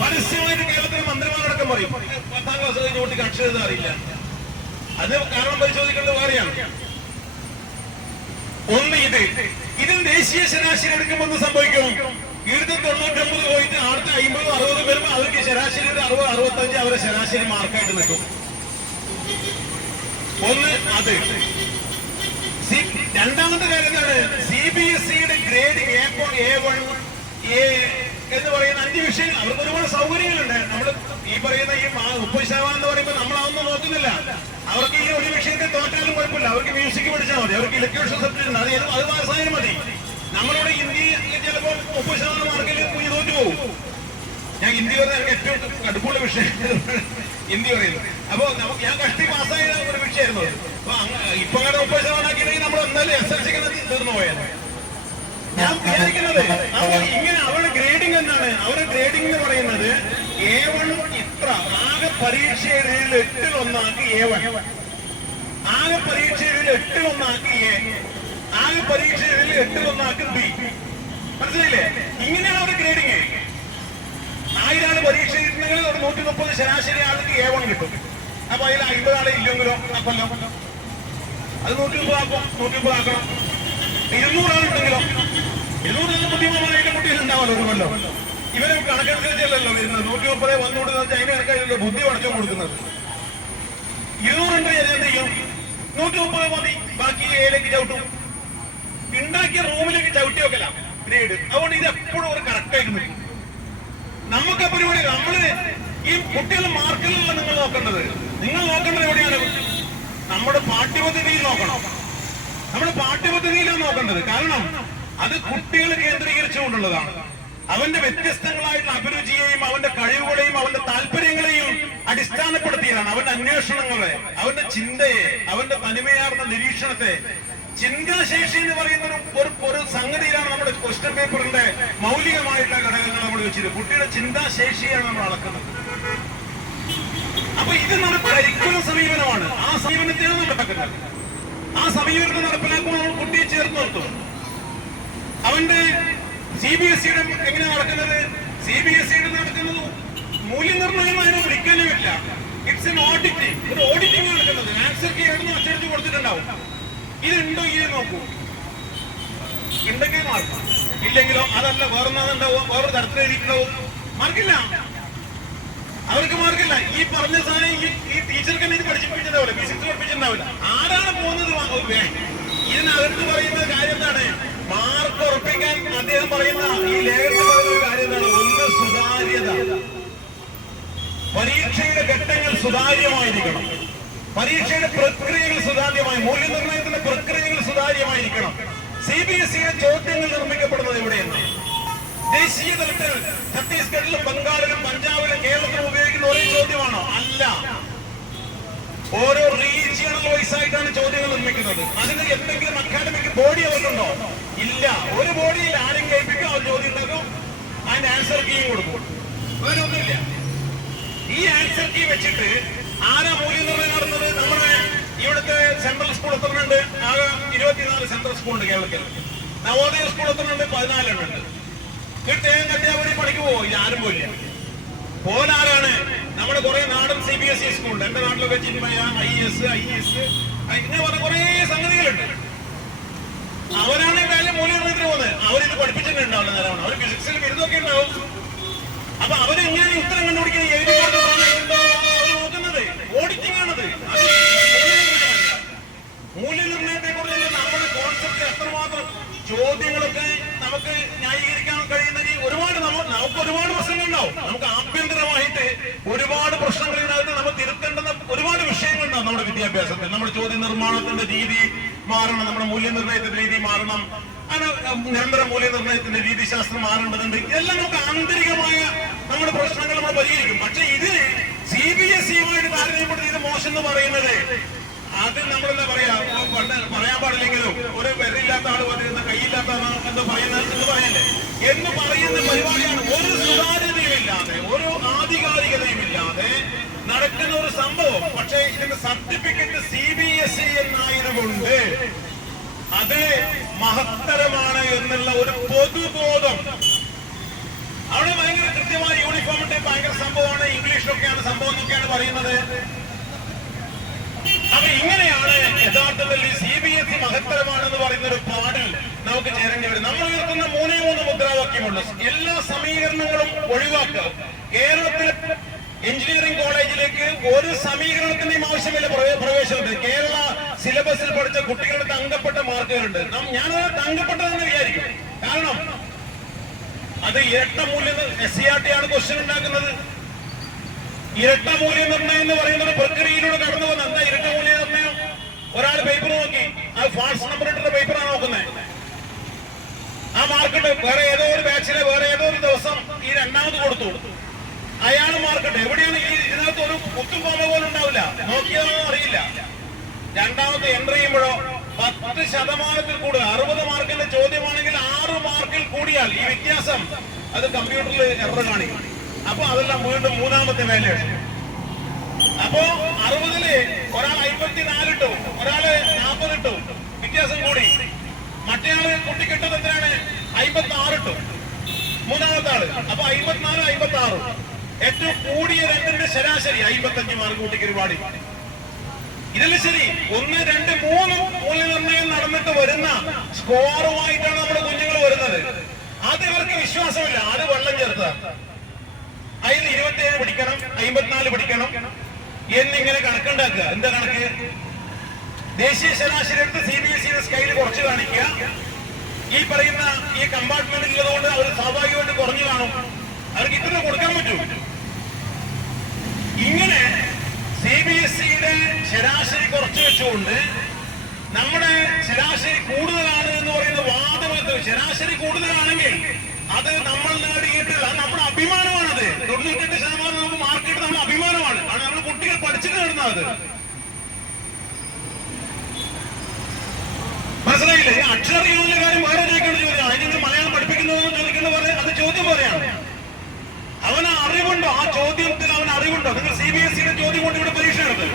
പരസ്യമായിട്ട് കേരളത്തിലെ മന്ത്രിമാരടക്കം പറയും 10ാം ക്ലാസ് കഴിഞ്ഞ കുട്ടിക്ക് അക്ഷരം എഴുതാൻ അറിയില്ല. അത് കാരണം പരിശോധിക്കേണ്ടത് വേറെയാണ്. ഒന്ന്, ഇതിൽ ദേശീയ ശരാശരി എടുക്കുമ്പോൾ സംഭവിക്കും. ഇവിടുത്തെ 99 പോയിട്ട് അടുത്ത 50, 60 വരുമ്പോൾ അവർക്ക് ശരാശരി 60, 65 അവരെ ശരാശരി മാർക്കായിട്ട് നിൽക്കും. ഒന്ന് അത്. രണ്ടാമത്തെ കാര്യം എന്താണ്? CBSE-യുടെ ഗ്രേഡ് A1, A എന്ന് പറയുന്ന 5 വിഷയങ്ങൾ. അവർക്ക് ഒരുപാട് സൗകര്യങ്ങളുണ്ട്. നമ്മൾ ഈ പറയുന്ന ഈ 30% എന്ന് പറയുമ്പോൾ നമ്മൾ അതൊന്നും നോക്കുന്നില്ല. അവർക്ക് ഈ ഒരു വിഷയത്തെ തോറ്റാലും കുഴപ്പമില്ല. അവർക്ക് മ്യൂസിക് പഠിച്ചാൽ മതി, അവർക്ക് ഇലക്ട്രീഷ്യൻ സബ്ജക്ട് ഉണ്ട്, അത് പാസ്സായാലും മതി. നമ്മളിവിടെ ഹിന്ദിയിൽ ചിലപ്പോൾ 30% മാർക്കിൽ തോറ്റു പോകും. ഞാൻ ഹിന്ദി പറയുന്നത് ഏറ്റവും കടുപ്പുള്ള വിഷയം ഹിന്ദി പറയുന്നത്. അപ്പൊ ഞാൻ കഷ്ടി പാസ്സായ ഒരു വിഷയമായിരുന്നു. അപ്പൊ ഇപ്പൊ അങ്ങനെ 30% ആക്കിയിട്ടുണ്ടെങ്കിൽ നമ്മൾ എന്തായാലും SLC-ക്ക് തീർന്നു പോയത്. ഞാൻ വിചാരിക്കുന്നത് ഇങ്ങനെ അവരുടെ ഗ്രേഡിംഗ് എന്താണ്? അവരുടെ ഗ്രേഡിംഗ് എന്ന് പറയുന്നത് A1 ഇത്ര, ആകെ പരീക്ഷ എഴുതിയിൽ 8-1 A1, ആകെ പരീക്ഷ എഴുതിയിൽ 8-1 A, ആകെ പരീക്ഷ എഴുതിയിൽ 8-1 B. മനസ്സിലായില്ലേ? ഇങ്ങനെയാണ് അവരുടെ ഗ്രേഡിങ്. 1000 ആള് പരീക്ഷ എഴുതുന്നെങ്കിൽ ഒരു 130 ശരാശരി ആൾക്ക് A1 കിട്ടും. അപ്പൊ അതിൽ 50 ആളെ ഇല്ലെങ്കിലോ കൊല്ലോ അത് 130 ആക്കും, 130 ആക്കണം. 200 ആളുണ്ടെങ്കിലോ 200 ബുദ്ധിമാനായിട്ട് കുട്ടികൾ ഉണ്ടാവല്ലോ ഒരു കൊല്ലോ. ഇവരെ കണക്കനുസരിച്ചല്ലോ വരുന്നത്. 130 വന്നുകൊണ്ട് അതിന് കണക്കായില്ലോ ബുദ്ധി പഠിച്ചു കൊടുക്കുന്നത്. 200 ഉണ്ട് എന്ത് ചെയ്യും? 130 മതി, ബാക്കി A-ലേക്ക് ചവിട്ടും. ഉണ്ടാക്കിയ റൂമിലേക്ക് ചവിട്ടി വെക്കല ഗ്രേഡ്. അതുകൊണ്ട് ഇത് എപ്പോഴും ഒരു കറക്റ്റായിട്ട് നിൽക്കും. നമുക്ക് പരിപാടി നമ്മള് ഈ കുട്ടികളുടെ മാർക്കിലുള്ള നിങ്ങൾ നോക്കേണ്ടത്. നിങ്ങൾ നോക്കേണ്ടത് എവിടെയാണ്? നമ്മുടെ പാഠ്യപദ്ധതിയിൽ നോക്കണം. നമ്മുടെ പാഠ്യപദ്ധതിയിലാണ് നോക്കേണ്ടത്. കാരണം അത് കുട്ടികൾ കേന്ദ്രീകരിച്ചുകൊണ്ടുള്ളതാണ്. അവന്റെ വ്യത്യസ്തങ്ങളായിട്ടുള്ള അഭിരുചിയെയും അവന്റെ കഴിവുകളെയും അവന്റെ താല്പര്യങ്ങളെയും അടിസ്ഥാനപ്പെടുത്തിയതാണ്. അവന്റെ അന്വേഷണങ്ങളെ, അവന്റെ ചിന്തയെ, അവന്റെ തനിമയാർന്ന നിരീക്ഷണത്തെ, ചിന്താശേഷി എന്ന് പറയുന്ന ഒരു സംഗതിയിലാണ് നമ്മുടെ ക്വസ്റ്റ്യൻ പേപ്പറിന്റെ മൗലികമായിട്ടുള്ള ഘടകങ്ങൾ നമ്മൾ വെച്ചിട്ട് കുട്ടിയുടെ ചിന്താശേഷിയാണ് നമ്മൾ അളക്കുന്നത്. അപ്പൊ ഇത് നമ്മുടെ കരിക്കുലം സമീപനമാണ്. ആ സമീപനത്തെയാണ് നമ്മൾ നടക്കുന്നത്. ആ സമീപനത്തെ നടപ്പിലാക്കുമ്പോൾ നമ്മൾ കുട്ടിയെ ചേർത്ത് നിർത്തും. അവന്റെ CBSE-യുടെ എങ്ങനെയാണ് നടക്കുന്നത്? CBSE-യുടെ നടക്കുന്നത് മൂല്യനിർണ്ണയം അതിനെ വിളിക്കാനും പറ്റില്ല. It's an auditing. ഒരു ഓഡിറ്റിംഗ് നടക്കുന്നത്. ആൻസർ കീ എഴുതുന്ന അച്ചടിച്ച് കൊടുത്തിട്ടുണ്ടാവും. ഇതുണ്ടോ ഇങ്ങനെ നോക്കൂ. ഉണ്ടെങ്കിൽ മാർക്ക്, ഇല്ലെങ്കിലോ അതല്ല വേറൊന്നാന്നുണ്ടാവും, വേറൊരു തരത്തിൽ എഴുതിയിട്ടുണ്ടാവും. മാർക്കില്ല, അവർക്ക് മാർക്കില്ല. ഈ പറഞ്ഞ സാധനം ഈ ടീച്ചർക്ക് തന്നെ ഇത് പഠിപ്പിച്ചിട്ടുണ്ടാവില്ല, ഫിസിക്സ് പഠിപ്പിച്ചിട്ടുണ്ടാവില്ല. ആരാണ് പോകുന്നത്? ഇതിനകത്ത് പറയുന്ന കാര്യം എന്താണ്? മാർക്ക് ഉറപ്പിക്കാൻ അദ്ദേഹം പറയുന്ന ഈ ലേഖനത്തിൽ പറയുന്ന കാര്യം എന്താണ്? ഒന്ന്, സുതാര്യത. പരീക്ഷയുടെ ഘട്ടങ്ങൾ സുതാര്യമായിരിക്കണം. പരീക്ഷയുടെ പ്രക്രിയകൾ സുതാര്യമായി, മൂല്യനിർണ്ണയത്തിന്റെ പ്രക്രിയകൾ സുതാര്യമായിരിക്കണം. CBSE-യുടെ ചോദ്യങ്ങൾ നിർമ്മിക്കപ്പെടുന്നത് എവിടെയാണ്? ദേശീയ തലത്തിൽ ഛത്തീസ്ഗഡിലും ബംഗാളിലും പഞ്ചാബിലും കേരളത്തിലും ഉപയോഗിക്കുന്ന ഒരേ ചോദ്യമാണോ? അല്ല. ഓരോ റീജിയണൽ വൈസ് ആയിട്ടാണ് ചോദ്യങ്ങൾ നിർമ്മിക്കുന്നത്. അതിന് എന്തെങ്കിലും അക്കാഡമിക് ബോഡി അവർക്കുണ്ടോ? ഇല്ല. ഒരു ബോഡിയിൽ ആരും കേൾപ്പിക്കും, അവർ ചോദ്യം ഉണ്ടാക്കും, അതിന്റെ ആൻസർ കീയും കൊടുക്കും. വേറെ ഒന്നുമില്ല. ഈ ആൻസർ കീ വെച്ചിട്ട് ആരാ മൂല്യനിർണ്ണയം നടന്നത്? നമ്മുടെ ഇവിടുത്തെ സെൻട്രൽ സ്കൂൾ എത്രണ്ട്? ആകെ 24 സെൻട്രൽ സ്കൂളുണ്ട് കേരളത്തിൽ. നവോദയ സ്കൂൾ എത്രണ്ട്? 14 എണ്ണുണ്ട്. കിട്ടേം കന്യാകുമാരി പണിക്ക് പോകും, ഇത് ആരും പോയില്ല. പോലാരാണ്? നമ്മുടെ കുറെ നാടൻ CBSE സ്കൂളുണ്ട്. എന്റെ നാട്ടിലൊക്കെ ചിന്മയ, IS, ഇങ്ങനെ പറഞ്ഞ കുറെ സംഗതികളുണ്ട്. അവരാണ് കാര്യം മൂല്യനിർണ്ണയത്തിന് പോകുന്നത്. അവരിത് പഠിപ്പിച്ചിട്ടുണ്ടാവുന്ന നേരമാണ്. അവർ ഫിസിക്സിൽ ബിരുദമൊക്കെ ഉണ്ടാവും. അപ്പൊ അവരെങ്ങനെ ഉത്തരം കണ്ടുപിടിക്കുന്നത്? എഴുതിക്കൊണ്ട് അവർ നോക്കുന്നത് ഓഡിറ്റിംഗ് ആണത്. മൂല്യനിർണ്ണയത്തെ കുറിച്ചുള്ള നമ്മുടെ കോൺസെപ്റ്റ് എത്രമാത്രം ചോദ്യങ്ങളൊക്കെ നമുക്ക് ന്യായീകരിക്കാൻ കഴിയുന്ന ഒരുപാട് നമുക്ക് ഒരുപാട് പ്രശ്നങ്ങളുണ്ടാവും. നമുക്ക് ആഭ്യന്തരമായിട്ട് ഒരുപാട് പ്രശ്നങ്ങളിനകത്ത് നമ്മൾ തിരുത്തേണ്ടുന്ന ഒരുപാട് വിഷയങ്ങളുണ്ടാവും നമ്മുടെ വിദ്യാഭ്യാസത്തിൽ. നമ്മുടെ ചോദ്യ നിർമ്മാണത്തിന്റെ രീതി മാറണം, നമ്മുടെ മൂല്യനിർണ്ണയത്തിന്റെ രീതി മാറണം, അങ്ങനെ നിരന്തര മൂല്യനിർണ്ണയത്തിന്റെ രീതിശാസ്ത്രം മാറേണ്ടതുണ്ട്. ഇതെല്ലാം നമുക്ക് ആന്തരികമായ നമ്മുടെ പ്രശ്നങ്ങൾ നമ്മൾ പരിഹരിക്കും. പക്ഷെ ഇത് CBSE-യുമായിട്ട് താരതമ്യപ്പെടുത്തി ഇത് മോശം എന്ന് പറയുന്നത് അത് നമ്മളെന്താ പറയാ, പറയാൻ പാടില്ലെങ്കിലും ഒരു വിരയില്ലാത്ത ആള് വന്നിരുന്ന കൈയില്ലാത്ത എന്ന് പറയല്ലേ എന്ന് പറയുന്ന പരിപാടിയാണ്. ഒരു സുതാര്യതയുമില്ലാതെ ഒരു ആധികാരികതയുമില്ലാതെ നടക്കുന്ന ഒരു സംഭവം. പക്ഷേ ഇതിന്റെ സർട്ടിഫിക്കറ്റ് CBSE എന്നായതുകൊണ്ട് അത് മഹത്തരമാണ് എന്നുള്ള ഒരു പൊതുബോധം അവിടെ ഭയങ്കര കൃത്യമായ യൂണിഫോമിന്റെ ഭയങ്കര സംഭവമാണ്. ഇംഗ്ലീഷിലൊക്കെയാണ് സംഭവം എന്നൊക്കെയാണ് പറയുന്നത്. അപ്പൊ ഇങ്ങനെയാണ് യഥാർത്ഥത്തിൽ ഈ CBSE മഹത്തരമാണെന്ന് പറയുന്ന ഒരു പാടിൽ നമുക്ക് ചേരേണ്ടി വരും. നമ്മൾ ഉയർത്തുന്ന 3 മുദ്രാവാക്യമുള്ളൂ. എല്ലാ സമീകരണങ്ങളും ഒഴിവാക്കുക. കേരളത്തിലെ എഞ്ചിനീയറിംഗ് കോളേജിലേക്ക് ഒരു സമീകരണത്തിന്റെയും ആവശ്യമില്ല പ്രവേശനത്തിന്. കേരള സിലബസിൽ പഠിച്ച കുട്ടികളുടെ തങ്കപ്പെട്ട മാർക്കുകളുണ്ട്. ഞാനത് തങ്കപ്പെട്ടതെന്ന് വിചാരിക്കും. കാരണം അത് ഇരട്ട മൂല്യം SCERT ആണ് ക്വസ്റ്റ്യൻ ഉണ്ടാക്കുന്നത്. ഇരട്ട മൂല്യനിർണ്ണയം എന്ന് പറയുന്ന ഒരു പ്രക്രിയയിലൂടെ കടന്നു വന്ന എന്താ ഇരട്ട മൂല്യനിർണ്ണയം? ഒരാൾ പേപ്പർ നോക്കി, അത് ഫാൾസ് നമ്പർ ഇട്ട പേപ്പറാണ് നോക്കുന്നത്. ആ മാർക്കിട്ട് വേറെ ഏതോ ഒരു ബാച്ചിലെ വേറെ ഏതോ ഒരു ദിവസം ഈ രണ്ടാമത് കൊടുത്തു, അയാൾ മാർക്കിട്ട് എവിടെയാണ് ഇതിനകത്ത് ഒരു കുത്തും കോമ പോലും ഉണ്ടാവില്ല, നോക്കിയാലോ അറിയില്ല. രണ്ടാമത് എൻട്രി ചെയ്യുമ്പോഴോ 10% കൂടുതൽ 60 മാർക്കിന്റെ ചോദ്യമാണെങ്കിൽ 6 മാർക്കിൽ കൂടിയാൽ ഈ വ്യത്യാസം അത് കമ്പ്യൂട്ടറിൽ എറർ കാണിക്കും. അപ്പൊ അതെല്ലാം വീണ്ടും മൂന്നാമത്തെ വാല്യുവേഷൻ. അപ്പോ 60-ല് ഒരാൾ 54 ഇട്ടു, ഒരാള് 40 ഇട്ടു, വ്യത്യാസം കൂടി. മറ്റേ കുട്ടി കിട്ടുന്നത് എത്രയാണ്? 56 ഇട്ടു മൂന്നാമത്തെ ആള്. അപ്പൊ 54, 56. ഏറ്റവും കൂടിയ രണ്ടിന്റെ ശരാശരി 55 മാർക്ക് കുട്ടിക്ക് ഒരുപാട്. ഇതല്ലേ ശരി? 1, 2, 3 മൂല്യനിർണ്ണയം നടന്നിട്ട് വരുന്ന സ്കോറുമായിട്ടാണ് നമ്മുടെ കുഞ്ഞുങ്ങൾ വരുന്നത്. അത് ഇവർക്ക് വിശ്വാസമില്ല. അത് വെള്ളം ചേർത്ത അതിൽ 27 പഠിക്കണം, 54 പഠിക്കണം എന്നിങ്ങനെ കണക്കുണ്ടാക്കുക. എന്താ കണക്ക്? ദേശീയ ശരാശരി എടുത്ത് CBSE സ്കെയിൽ കുറച്ച് കാണിക്കുക. ഈ പറയുന്ന ഈ കമ്പാർട്ട്മെന്റ് ഉള്ളതുകൊണ്ട് അവർ സ്വാഭാവികമായിട്ട് കുറഞ്ഞു കാണും. അവർക്ക് ഇത്ര കൊടുക്കാൻ പറ്റും. ഇങ്ങനെ CBSE-യുടെ ശരാശരി കുറച്ച് വെച്ചുകൊണ്ട് നമ്മുടെ ശരാശരി കൂടുതലാണ് എന്ന് പറയുന്ന വാദമത്. ശരാശരി കൂടുതലാണെങ്കിൽ അത് നമ്മൾ നേടിയിട്ടുള്ള നമ്മുടെ അഭിമാനമാണത്. 98% നമുക്ക് മാർക്കിട്ട് നമ്മുടെ അഭിമാനമാണ്. ആണ് നമ്മൾ കുട്ടികൾ പഠിച്ചിട്ട് നേടുന്നത്. മനസ്സിലായില്ലേ? അക്ഷരങ്ങളുടെ കാര്യം വേറെ ചോദിക്കേണ്ട ചോദ്യം. അതിന് മലയാളം പഠിപ്പിക്കുന്നതെന്ന് ചോദിക്കേണ്ട പോലെ അത് ചോദ്യം പോലെയാണ്. അവന് അറിവുണ്ടോ? ആ ചോദ്യത്തിൽ അവന് അറിവുണ്ടോ? നിങ്ങൾ CBSE-യുടെ ചോദ്യം കൊണ്ട് ഇവിടെ പരീക്ഷ എടുത്ത്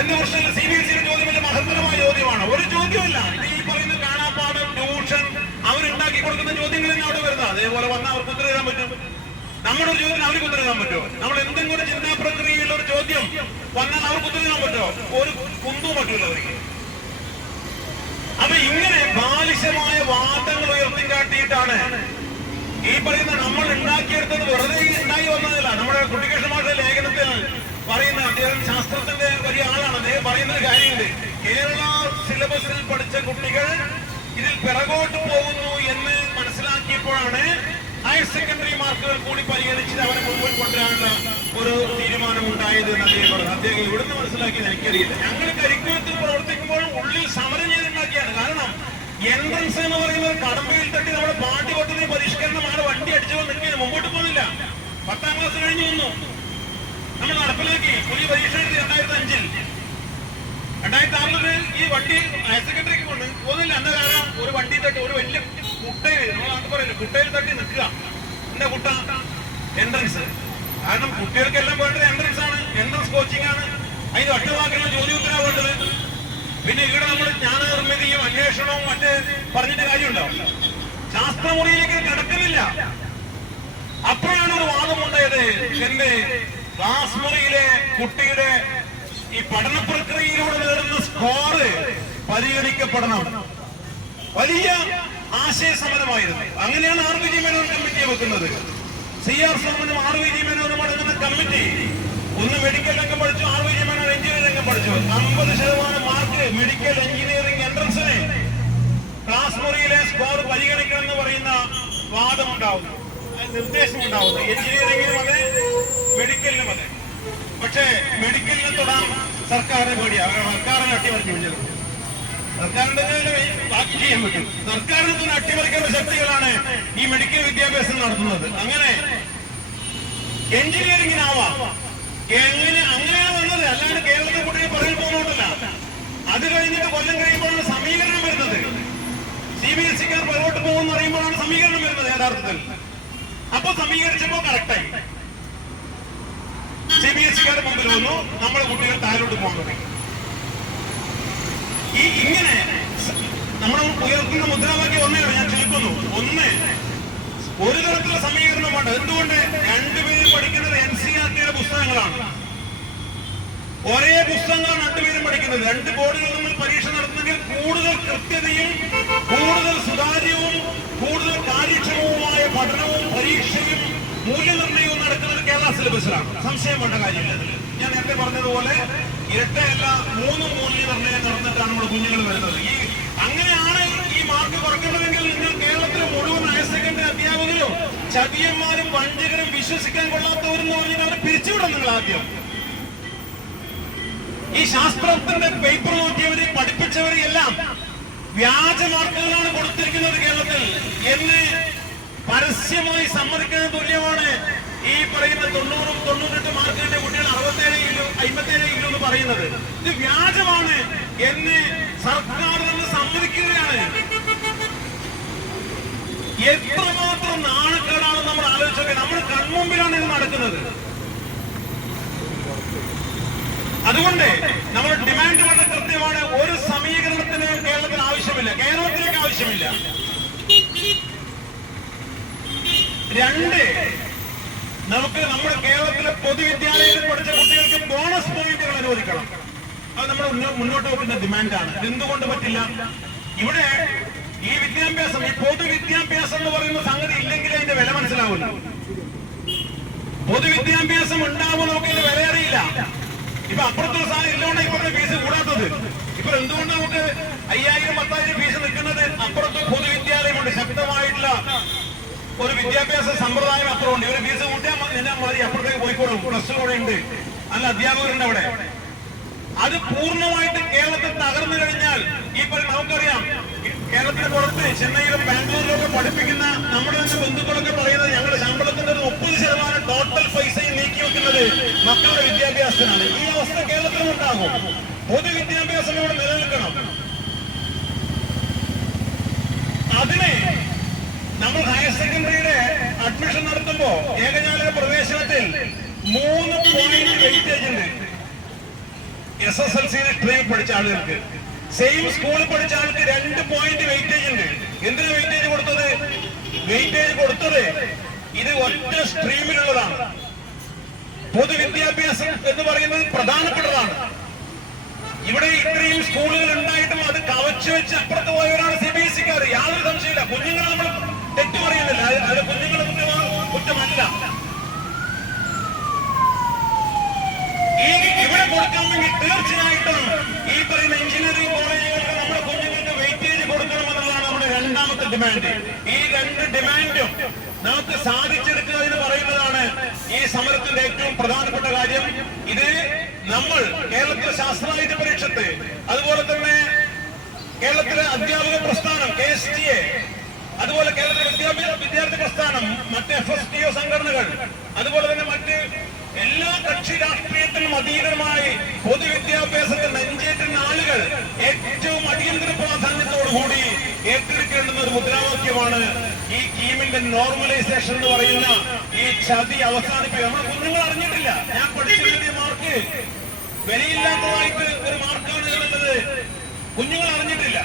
എന്ത് പ്രശ്നമില്ല. CBSE-യുടെ ചോദ്യം വലിയ മഹത്തരമായ ചോദ്യമാണ്. ഒരു ചോദ്യമല്ല. ഇത് ഈ പറയുന്ന കാണാപ്പാടം, ട്യൂഷൻ അവരുണ്ടാക്കി കൊടുക്കുന്ന ചോദ്യങ്ങൾ തന്നെ അവിടെ വരുന്നത്. അതേപോലെ വന്നാൽ അവർക്ക് ഉത്തരം എഴുതാൻ പറ്റും. നമ്മുടെ ഒരു ചോദ്യം അവർക്ക് ഉത്തരം എഴുതാൻ പറ്റുമോ? നമ്മൾ എന്തെങ്കിലും ഒരു ചിന്താ പ്രക്രിയയുള്ള ഒരു ചോദ്യം വന്നാൽ അവർക്ക് ഉത്തരം എഴുതാൻ പറ്റുമോ? ഒരു കുന്തവും പറ്റൂല അവർക്ക്. അപ്പൊ ഇങ്ങനെ ബാലിശമായ വാദങ്ങൾ ഉയർത്തിക്കാട്ടിയിട്ടാണ് ഈ പറയുന്ന നമ്മൾ ഉണ്ടാക്കിയെടുത്തത്. വെറുതെ ഉണ്ടായി വന്നതല്ല. നമ്മുടെ കുട്ടികൃഷ്ണ മാഷ ലേഖനത്തിൽ പറയുന്ന, അദ്ദേഹം ശാസ്ത്രത്തിന്റെ വലിയ ആളാണ്. അദ്ദേഹം പറയുന്ന ഒരു കാര്യമുണ്ട്. കേരള സിലബസിൽ പഠിച്ച കുട്ടികൾ ഇതിൽ പിറകോട്ട് പോകുന്നു എന്ന് മനസ്സിലാക്കിയപ്പോഴാണ് ഹയർ സെക്കൻഡറി മാർക്കുകൾ കൂടി പരിഗണിച്ച് അവരെ മുൻപിൽ കൊണ്ടുവരാനുള്ള ഒരു തീരുമാനം ഉണ്ടായത് എന്ന് അദ്ദേഹം പറഞ്ഞു. അദ്ദേഹം ഇവിടുന്ന് മനസ്സിലാക്കിയത് എനിക്കറിയില്ല. ഞങ്ങൾ കരിക്കുലത്തിൽ പ്രവർത്തിക്കുമ്പോൾ ഉള്ളിൽ സമരം ചെയ്തുണ്ടാക്കിയാണ്. കാരണം എൻട്രൻസ് എന്ന് പറയുന്നത് കടമ്പയിൽ തട്ടി നമ്മുടെ പാഠ്യപദ്ധതി പരിഷ്കരണമാണ്. വണ്ടി അടിച്ചുകൊണ്ട് നിൽക്കുന്നത്, മുമ്പോട്ട് പോകുന്നില്ല. 10ാം ക്ലാസ് കഴിഞ്ഞു വന്നു, നമ്മൾ നടപ്പിലാക്കി. പുതിയ പരീക്ഷ എഴുതി 2005-ൽ. 2006-ല് ഈ വണ്ടി ഹയർ സെക്കൻഡറിക്ക് കൊണ്ട് പോകുന്നില്ല. എന്താ കാരണം? ഒരു വണ്ടി തട്ടി, ഒരു വലിയ കുട്ടയിൽ, നമ്മൾ നാട്ടിൽ പറയില്ല, കുട്ടയിൽ തട്ടി നിൽക്കുക. എന്താ കുട്ട? എൻട്രൻസ്. കാരണം കുട്ടികൾക്കെല്ലാം വേണ്ടത് എൻട്രൻസ് ആണ്, എൻട്രൻസ് കോച്ചിങ് ആണ്. അതിന് ഒറ്റവാക്കിലുള്ള ജോലി ഉത്തരവാ വേണ്ടത്. പിന്നെ ഇവിടെ നമ്മൾ ജ്ഞാനനിർമ്മിതിയും അന്വേഷണവും മറ്റ് പറഞ്ഞിട്ട് കാര്യമുണ്ടോ? ശാസ്ത്രമുറിയിലേക്ക് കടക്കുന്നില്ല. അപ്പോഴാണ് ഒരു വാദമുണ്ടായത്, എന്റെ ക്ലാസ് മുറിയിലെ കുട്ടിയുടെ ഈ പഠന പ്രക്രിയയിലൂടെ നേടുന്ന സ്കോറ് പരിഗണിക്കപ്പെടണം. വലിയ ആശയസമരമായിരുന്നു. അങ്ങനെയാണ് RVG മേനോൻ കമ്മിറ്റിയെ വെക്കുന്നത്. CR സോമനും RVG മേനോനും അടങ്ങുന്ന കമ്മിറ്റി ഒന്ന് മെഡിക്കൽ രംഗം പഠിച്ചു, RVG മേനോൻ എഞ്ചിനീയറിംഗ് രംഗം പഠിച്ചു. 50% മാർക്ക് മെഡിക്കൽ എഞ്ചിനീയറിംഗ് എൻട്രൻസിന് ക്ലാസ് മുറിയിലെ സ്കോർ പരിഗണിക്കണം എന്ന് പറയുന്ന വാദമുണ്ടാവുന്നു, നിർദ്ദേശമുണ്ടാവുന്നു. എഞ്ചിനീയറിംഗിനും അതെ, മെഡിക്കലിനും അതെ. പക്ഷേ മെഡിക്കലിന് തൊടാൻ സർക്കാരിനെ പേടിയാണ്. സർക്കാരിനെ അട്ടിമറിക്കും. സർക്കാരിന്റെ ബാക്കി ചെയ്യാൻ പറ്റും. സർക്കാരിനെ തന്നെ അട്ടിമറിക്കുന്ന ശക്തികളാണ് ഈ മെഡിക്കൽ വിദ്യാഭ്യാസം നടത്തുന്നത്. അങ്ങനെ എഞ്ചിനീയറിംഗിനാവാം, അങ്ങനെയാണ് വന്നത്. അല്ലാണ്ട് കേരളത്തെ കുട്ടികൾ പറയാൻ പോകുന്നതല്ല. അത് കഴിഞ്ഞിട്ട് കൊല്ലം കഴിയുമ്പോഴാണ് സമീകരണം വരുന്നത്. CBSE-ക്കാർ പുറകോട്ട് പോകുമെന്ന് അറിയുമ്പോഴാണ് സമീകരണം വരുന്നത് യഥാർത്ഥത്തിൽ. അപ്പൊ സമീകരിച്ചപ്പോ കറക്റ്റായി. CBSE-ക്കാർ മുമ്പിൽ വന്നു, നമ്മുടെ കുട്ടികൾ താഴോട്ട് പോകാൻ തുടങ്ങി. ഇങ്ങനെ നമ്മൾ ഉയർത്തുന്ന മുദ്രാവാക്യം ഒന്നേ, ഞാൻ ചുരുക്കുന്നു. ഒന്ന്, ഒരു തരത്തിലുള്ള സമീകരണം വേണ്ട. എന്തുകൊണ്ട്? രണ്ടുപേരും പഠിക്കുന്നത് NCERT-യുടെ പുസ്തകങ്ങളാണ്. ഒരേ പുസ്തകങ്ങളാണ് രണ്ടുപേരും പഠിക്കുന്നത്. രണ്ട് ബോർഡുകളിൽ നമ്മൾ പരീക്ഷ നടത്തുന്നെങ്കിൽ കൂടുതൽ കൃത്യതയും കൂടുതൽ സുതാര്യവും കൂടുതൽ കാര്യക്ഷമവുമായ പഠനവും പരീക്ഷയും മൂല്യനിർണ്ണയവും നടക്കുന്നത് കേരള സിലബസിലാണ്. സംശയം വേണ്ട കാര്യമില്ല. ഞാൻ നേരത്തെ പറഞ്ഞതുപോലെ ഇരട്ടയല്ല, 3 മൂല്യനിർണ്ണയം നടന്നിട്ടാണ് നമ്മുടെ കുഞ്ഞുങ്ങൾ വരുന്നത്. അങ്ങനെയാണ് ഈ മാർക്ക് കുറയ്ക്കേണ്ടതെങ്കിൽ നിങ്ങൾ കേരളത്തിലെ മുഴുവൻ ഹയർ സെക്കൻഡറി അധ്യാപകരും ചതിയന്മാരും വഞ്ചകരും വിശ്വസിക്കാൻ കൊള്ളാത്തവരെന്ന് പറഞ്ഞാൽ അവരെ പിരിച്ചുവിടാം. നിങ്ങൾ ആദ്യം ഈ ശാസ്ത്രത്തിന്റെ പേപ്പർ നോക്കിയവരെ പഠിപ്പിച്ചവരെ എല്ലാം വ്യാജ മാർക്കുകളാണ് കൊടുത്തിരിക്കുന്നത് കേരളത്തിൽ എന്ന് പരസ്യമായി സമ്മതിക്കുന്ന തുല്യമാണ് ഈ പറയുന്ന 90-98 മാർക്കിന്റെ കുട്ടികൾ 67 എന്ന് പറയുന്നത്. ഇത് വ്യാജമാണ് എന്ന് സർക്കാർ തന്നെ സമ്മതിക്കുകയാണ്. എത്രമാത്രം നാണക്കേടാണ് നമ്മൾ ആലോചിച്ചത്. നമ്മുടെ കൺമുമ്പിലാണ് ഇത് നടക്കുന്നത്. അതുകൊണ്ട് നമ്മുടെ ഡിമാൻഡ് വളരെ കൃത്യമാണ്. ഒരു സമീകരണത്തിന് കേരളത്തിൽ ആവശ്യമില്ല, കേരളത്തിലേക്ക് ആവശ്യമില്ല. 2, നമുക്ക് നമ്മുടെ കേരളത്തിലെ പൊതുവിദ്യാലയത്തിൽ പഠിച്ച കുട്ടികൾക്ക് ബോണസ് പോയിന്റുകൾ അനുവദിക്കണം. അത് നമ്മൾ മുന്നോട്ട് വെക്കുന്ന ഡിമാൻഡാണ്. എന്തുകൊണ്ട് പറ്റില്ല? ഇവിടെ ഈ വിദ്യാഭ്യാസം, ഈ പൊതുവിദ്യാഭ്യാസം എന്ന് പറയുന്ന സംഗതി ഇല്ലെങ്കിൽ അതിന്റെ വില മനസ്സിലാവില്ല. പൊതുവിദ്യാഭ്യാസം ഉണ്ടാവുമ്പോൾ നമുക്ക് ഇതിന്റെ വില അറിയില്ല. ഇപ്പൊ അപ്പുറത്തുള്ള സാധനം ഇല്ലോണ്ട് ഇപ്പോഴത്തെ ഫീസ് കൂടാത്തത്. ഇപ്പൊ എന്തുകൊണ്ട് നമുക്ക് 5000-10,000 ഫീസ് നിൽക്കുന്നത്? അപ്പുറത്ത് പൊതുവിദ്യാലയമുണ്ട്, ശക്തമായിട്ടുള്ള ഒരു വിദ്യാഭ്യാസ സമ്പ്രദായം അപ്പുറമുണ്ട്. ഇവര് ഫീസ് കൂട്ടിയാൽ മതി, അപ്പുറത്തേക്ക് പോയിക്കോളും. പ്ലസ് കൂടെ ഉണ്ട്, നല്ല അധ്യാപകരുണ്ട് അവിടെ. അത് പൂർണ്ണമായിട്ട് കേരളത്തിൽ തകർന്നു കഴിഞ്ഞാൽ ഈ നമുക്കറിയാം, കേരളത്തിന് പുറത്ത് ചെന്നൈയിലും ബാംഗ്ലൂരിലൊക്കെ പഠിപ്പിക്കുന്ന നമ്മുടെ തന്നെ ബന്ധുക്കളൊക്കെ പറയുന്നത് ഞങ്ങളുടെ ശമ്പളത്തിന്റെ 30% ടോട്ടൽ പൈസയും നീക്കി വെക്കുന്നത് മക്കളുടെ വിദ്യാഭ്യാസത്തിനാണ്. ഈ അവസ്ഥ കേരളത്തിലും ഉണ്ടാകും. പൊതുവിദ്യാഭ്യാസം ഇവിടെ നിലനിൽക്കണം. അതിനെ നമ്മൾ ഹയർ സെക്കൻഡറിയുടെ അഡ്മിഷൻ നടത്തുമ്പോ ഏകജാലക പ്രവേശനത്തിൽ 3 പോയിന്റ് വെയിറ്റേജ് ഉണ്ട്. SSLC സ്ട്രീം പഠിച്ച ആളുകൾക്ക്, സെയിം സ്കൂളിൽ പഠിച്ച ആൾക്ക് 2 പോയിന്റ് വെയിറ്റേജ് ഉണ്ട്. എന്തിനാ വെയിറ്റേജ് കൊടുത്തത്? വെയിറ്റേജ് കൊടുത്തത് ഇത് ഒറ്റ സ്ട്രീമിലുള്ളതാണ്. പൊതുവിദ്യാഭ്യാസം എന്ന് പറയുന്നത് പ്രധാനപ്പെട്ടതാണ്. ഇവിടെ ഇത്രയും സ്കൂളുകൾ ഉണ്ടായിട്ടും അത് കവച്ചു വെച്ച് അപ്പുറത്ത് പോയവരാണ് CBSE-ക്കാർ. യാതൊരു സംശയമില്ല. കുഞ്ഞുങ്ങളെ നമ്മൾ തെറ്റു പറയുന്നില്ല, അത് കുഞ്ഞുങ്ങളെ കുറ്റമല്ല. ഇവിടെ കൊടുക്കാൻ വേണ്ടി തീർച്ചയായിട്ടും ഈ പറയുന്ന എഞ്ചിനീയറിംഗ് കോളേജുകൾക്ക് നമ്മുടെ കുഞ്ഞുങ്ങൾക്ക് വെയിറ്റേജ് കൊടുക്കണമെന്നുള്ളതാണ് നമ്മുടെ 2ാമത്തെ ഡിമാൻഡ്. ഈ 2 ഡിമാൻഡും നമുക്ക് സാധിച്ചെടുക്കുക എന്ന് പറയുന്നതാണ് ഈ സമരത്തിന്റെ ഏറ്റവും പ്രധാനപ്പെട്ട കാര്യം. ഇത് നമ്മൾ കേരളത്തിലെ ശാസ്ത്രായുധ പരീക്ഷത്ത്, അതുപോലെ തന്നെ കേരളത്തിലെ അധ്യാപക പ്രസ്ഥാനം KSTA, അതുപോലെ കേരളത്തിലെ വിദ്യാർത്ഥി പ്രസ്ഥാനം, മറ്റ് FSTO സംഘടനകൾ, അതുപോലെ തന്നെ മറ്റ് എല്ലാ കക്ഷി രാഷ്ട്രീയത്തിനും അതീതമായി പൊതുവിദ്യാഭ്യാസത്തെ നെഞ്ചേറ്റുന്ന ആളുകൾ ഏറ്റവും അടിയന്തര പ്രാധാന്യത്തോടുകൂടി ഏറ്റെടുക്കേണ്ടുന്ന ഒരു മുദ്രാവാക്യമാണ് ഈ കീമിന്റെ ഇൻകംബന്റ് നോർമലൈസേഷൻ എന്ന് പറയുന്ന ഈ ചതി അവസാനിപ്പിക്കുക. നമ്മുടെ കുഞ്ഞുങ്ങൾ അറിഞ്ഞിട്ടില്ല. ഞാൻ പഠിച്ചതിന്റെ മാർക്ക് വിലയില്ലാത്തതായിട്ട് ഒരു മാർക്കാണ് എന്നുള്ളത് കുഞ്ഞുങ്ങൾ അറിഞ്ഞിട്ടില്ല.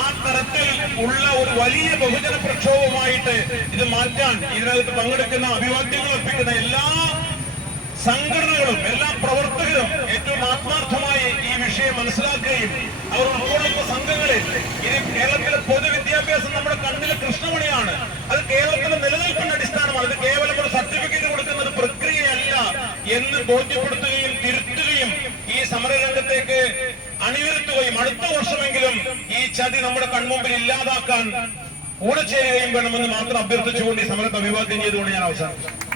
ആ തരത്തിൽ ഉള്ള ഒരു വലിയ ബഹുജന പ്രക്ഷോഭമായിട്ട് ഇത് മാറ്റാൻ ഇതിനകത്ത് പങ്കെടുക്കുന്ന അഭിവാദ്യങ്ങൾ അർപ്പിക്കുന്ന എല്ലാ സംഘടനകളും എല്ലാ പ്രവർത്തകരും ഏറ്റവും ആത്മാർത്ഥമായി ഈ വിഷയം മനസ്സിലാക്കുകയും അവർ ഉൾക്കൊള്ളുന്ന സംഘങ്ങളിൽ ഇത് കേരളത്തിലെ പൊതുവിദ്യാഭ്യാസം നമ്മുടെ കണ്ണിലെ കൃഷ്ണമണിയാണ്. അത് കേരളത്തിലെ നിലനിൽപ്പിന്റെ അടിസ്ഥാനമാണ്. ഇത് കേവലം ഒരു സർട്ടിഫിക്കറ്റ് കൊടുക്കുന്ന ഒരു പ്രക്രിയയല്ല എന്ന് ബോധ്യപ്പെടുത്തുകയും തിരുത്തുകയും ഈ സമരരംഗത്തേക്ക് അണിനിരത്തുകയും അടുത്ത വർഷമെങ്കിലും ഈ ചതി നമ്മുടെ കൺമുമ്പിൽ ഇല്ലാതാക്കാൻ കൂടെ ചേരുകയും വേണമെന്ന് മാത്രം അഭ്യർത്ഥിച്ചുകൊണ്ട് ഈ സമരത്തെ അഭിവാദ്യം ചെയ്തുകൊണ്ട് ഞാൻ അവസാനിപ്പിച്ചു.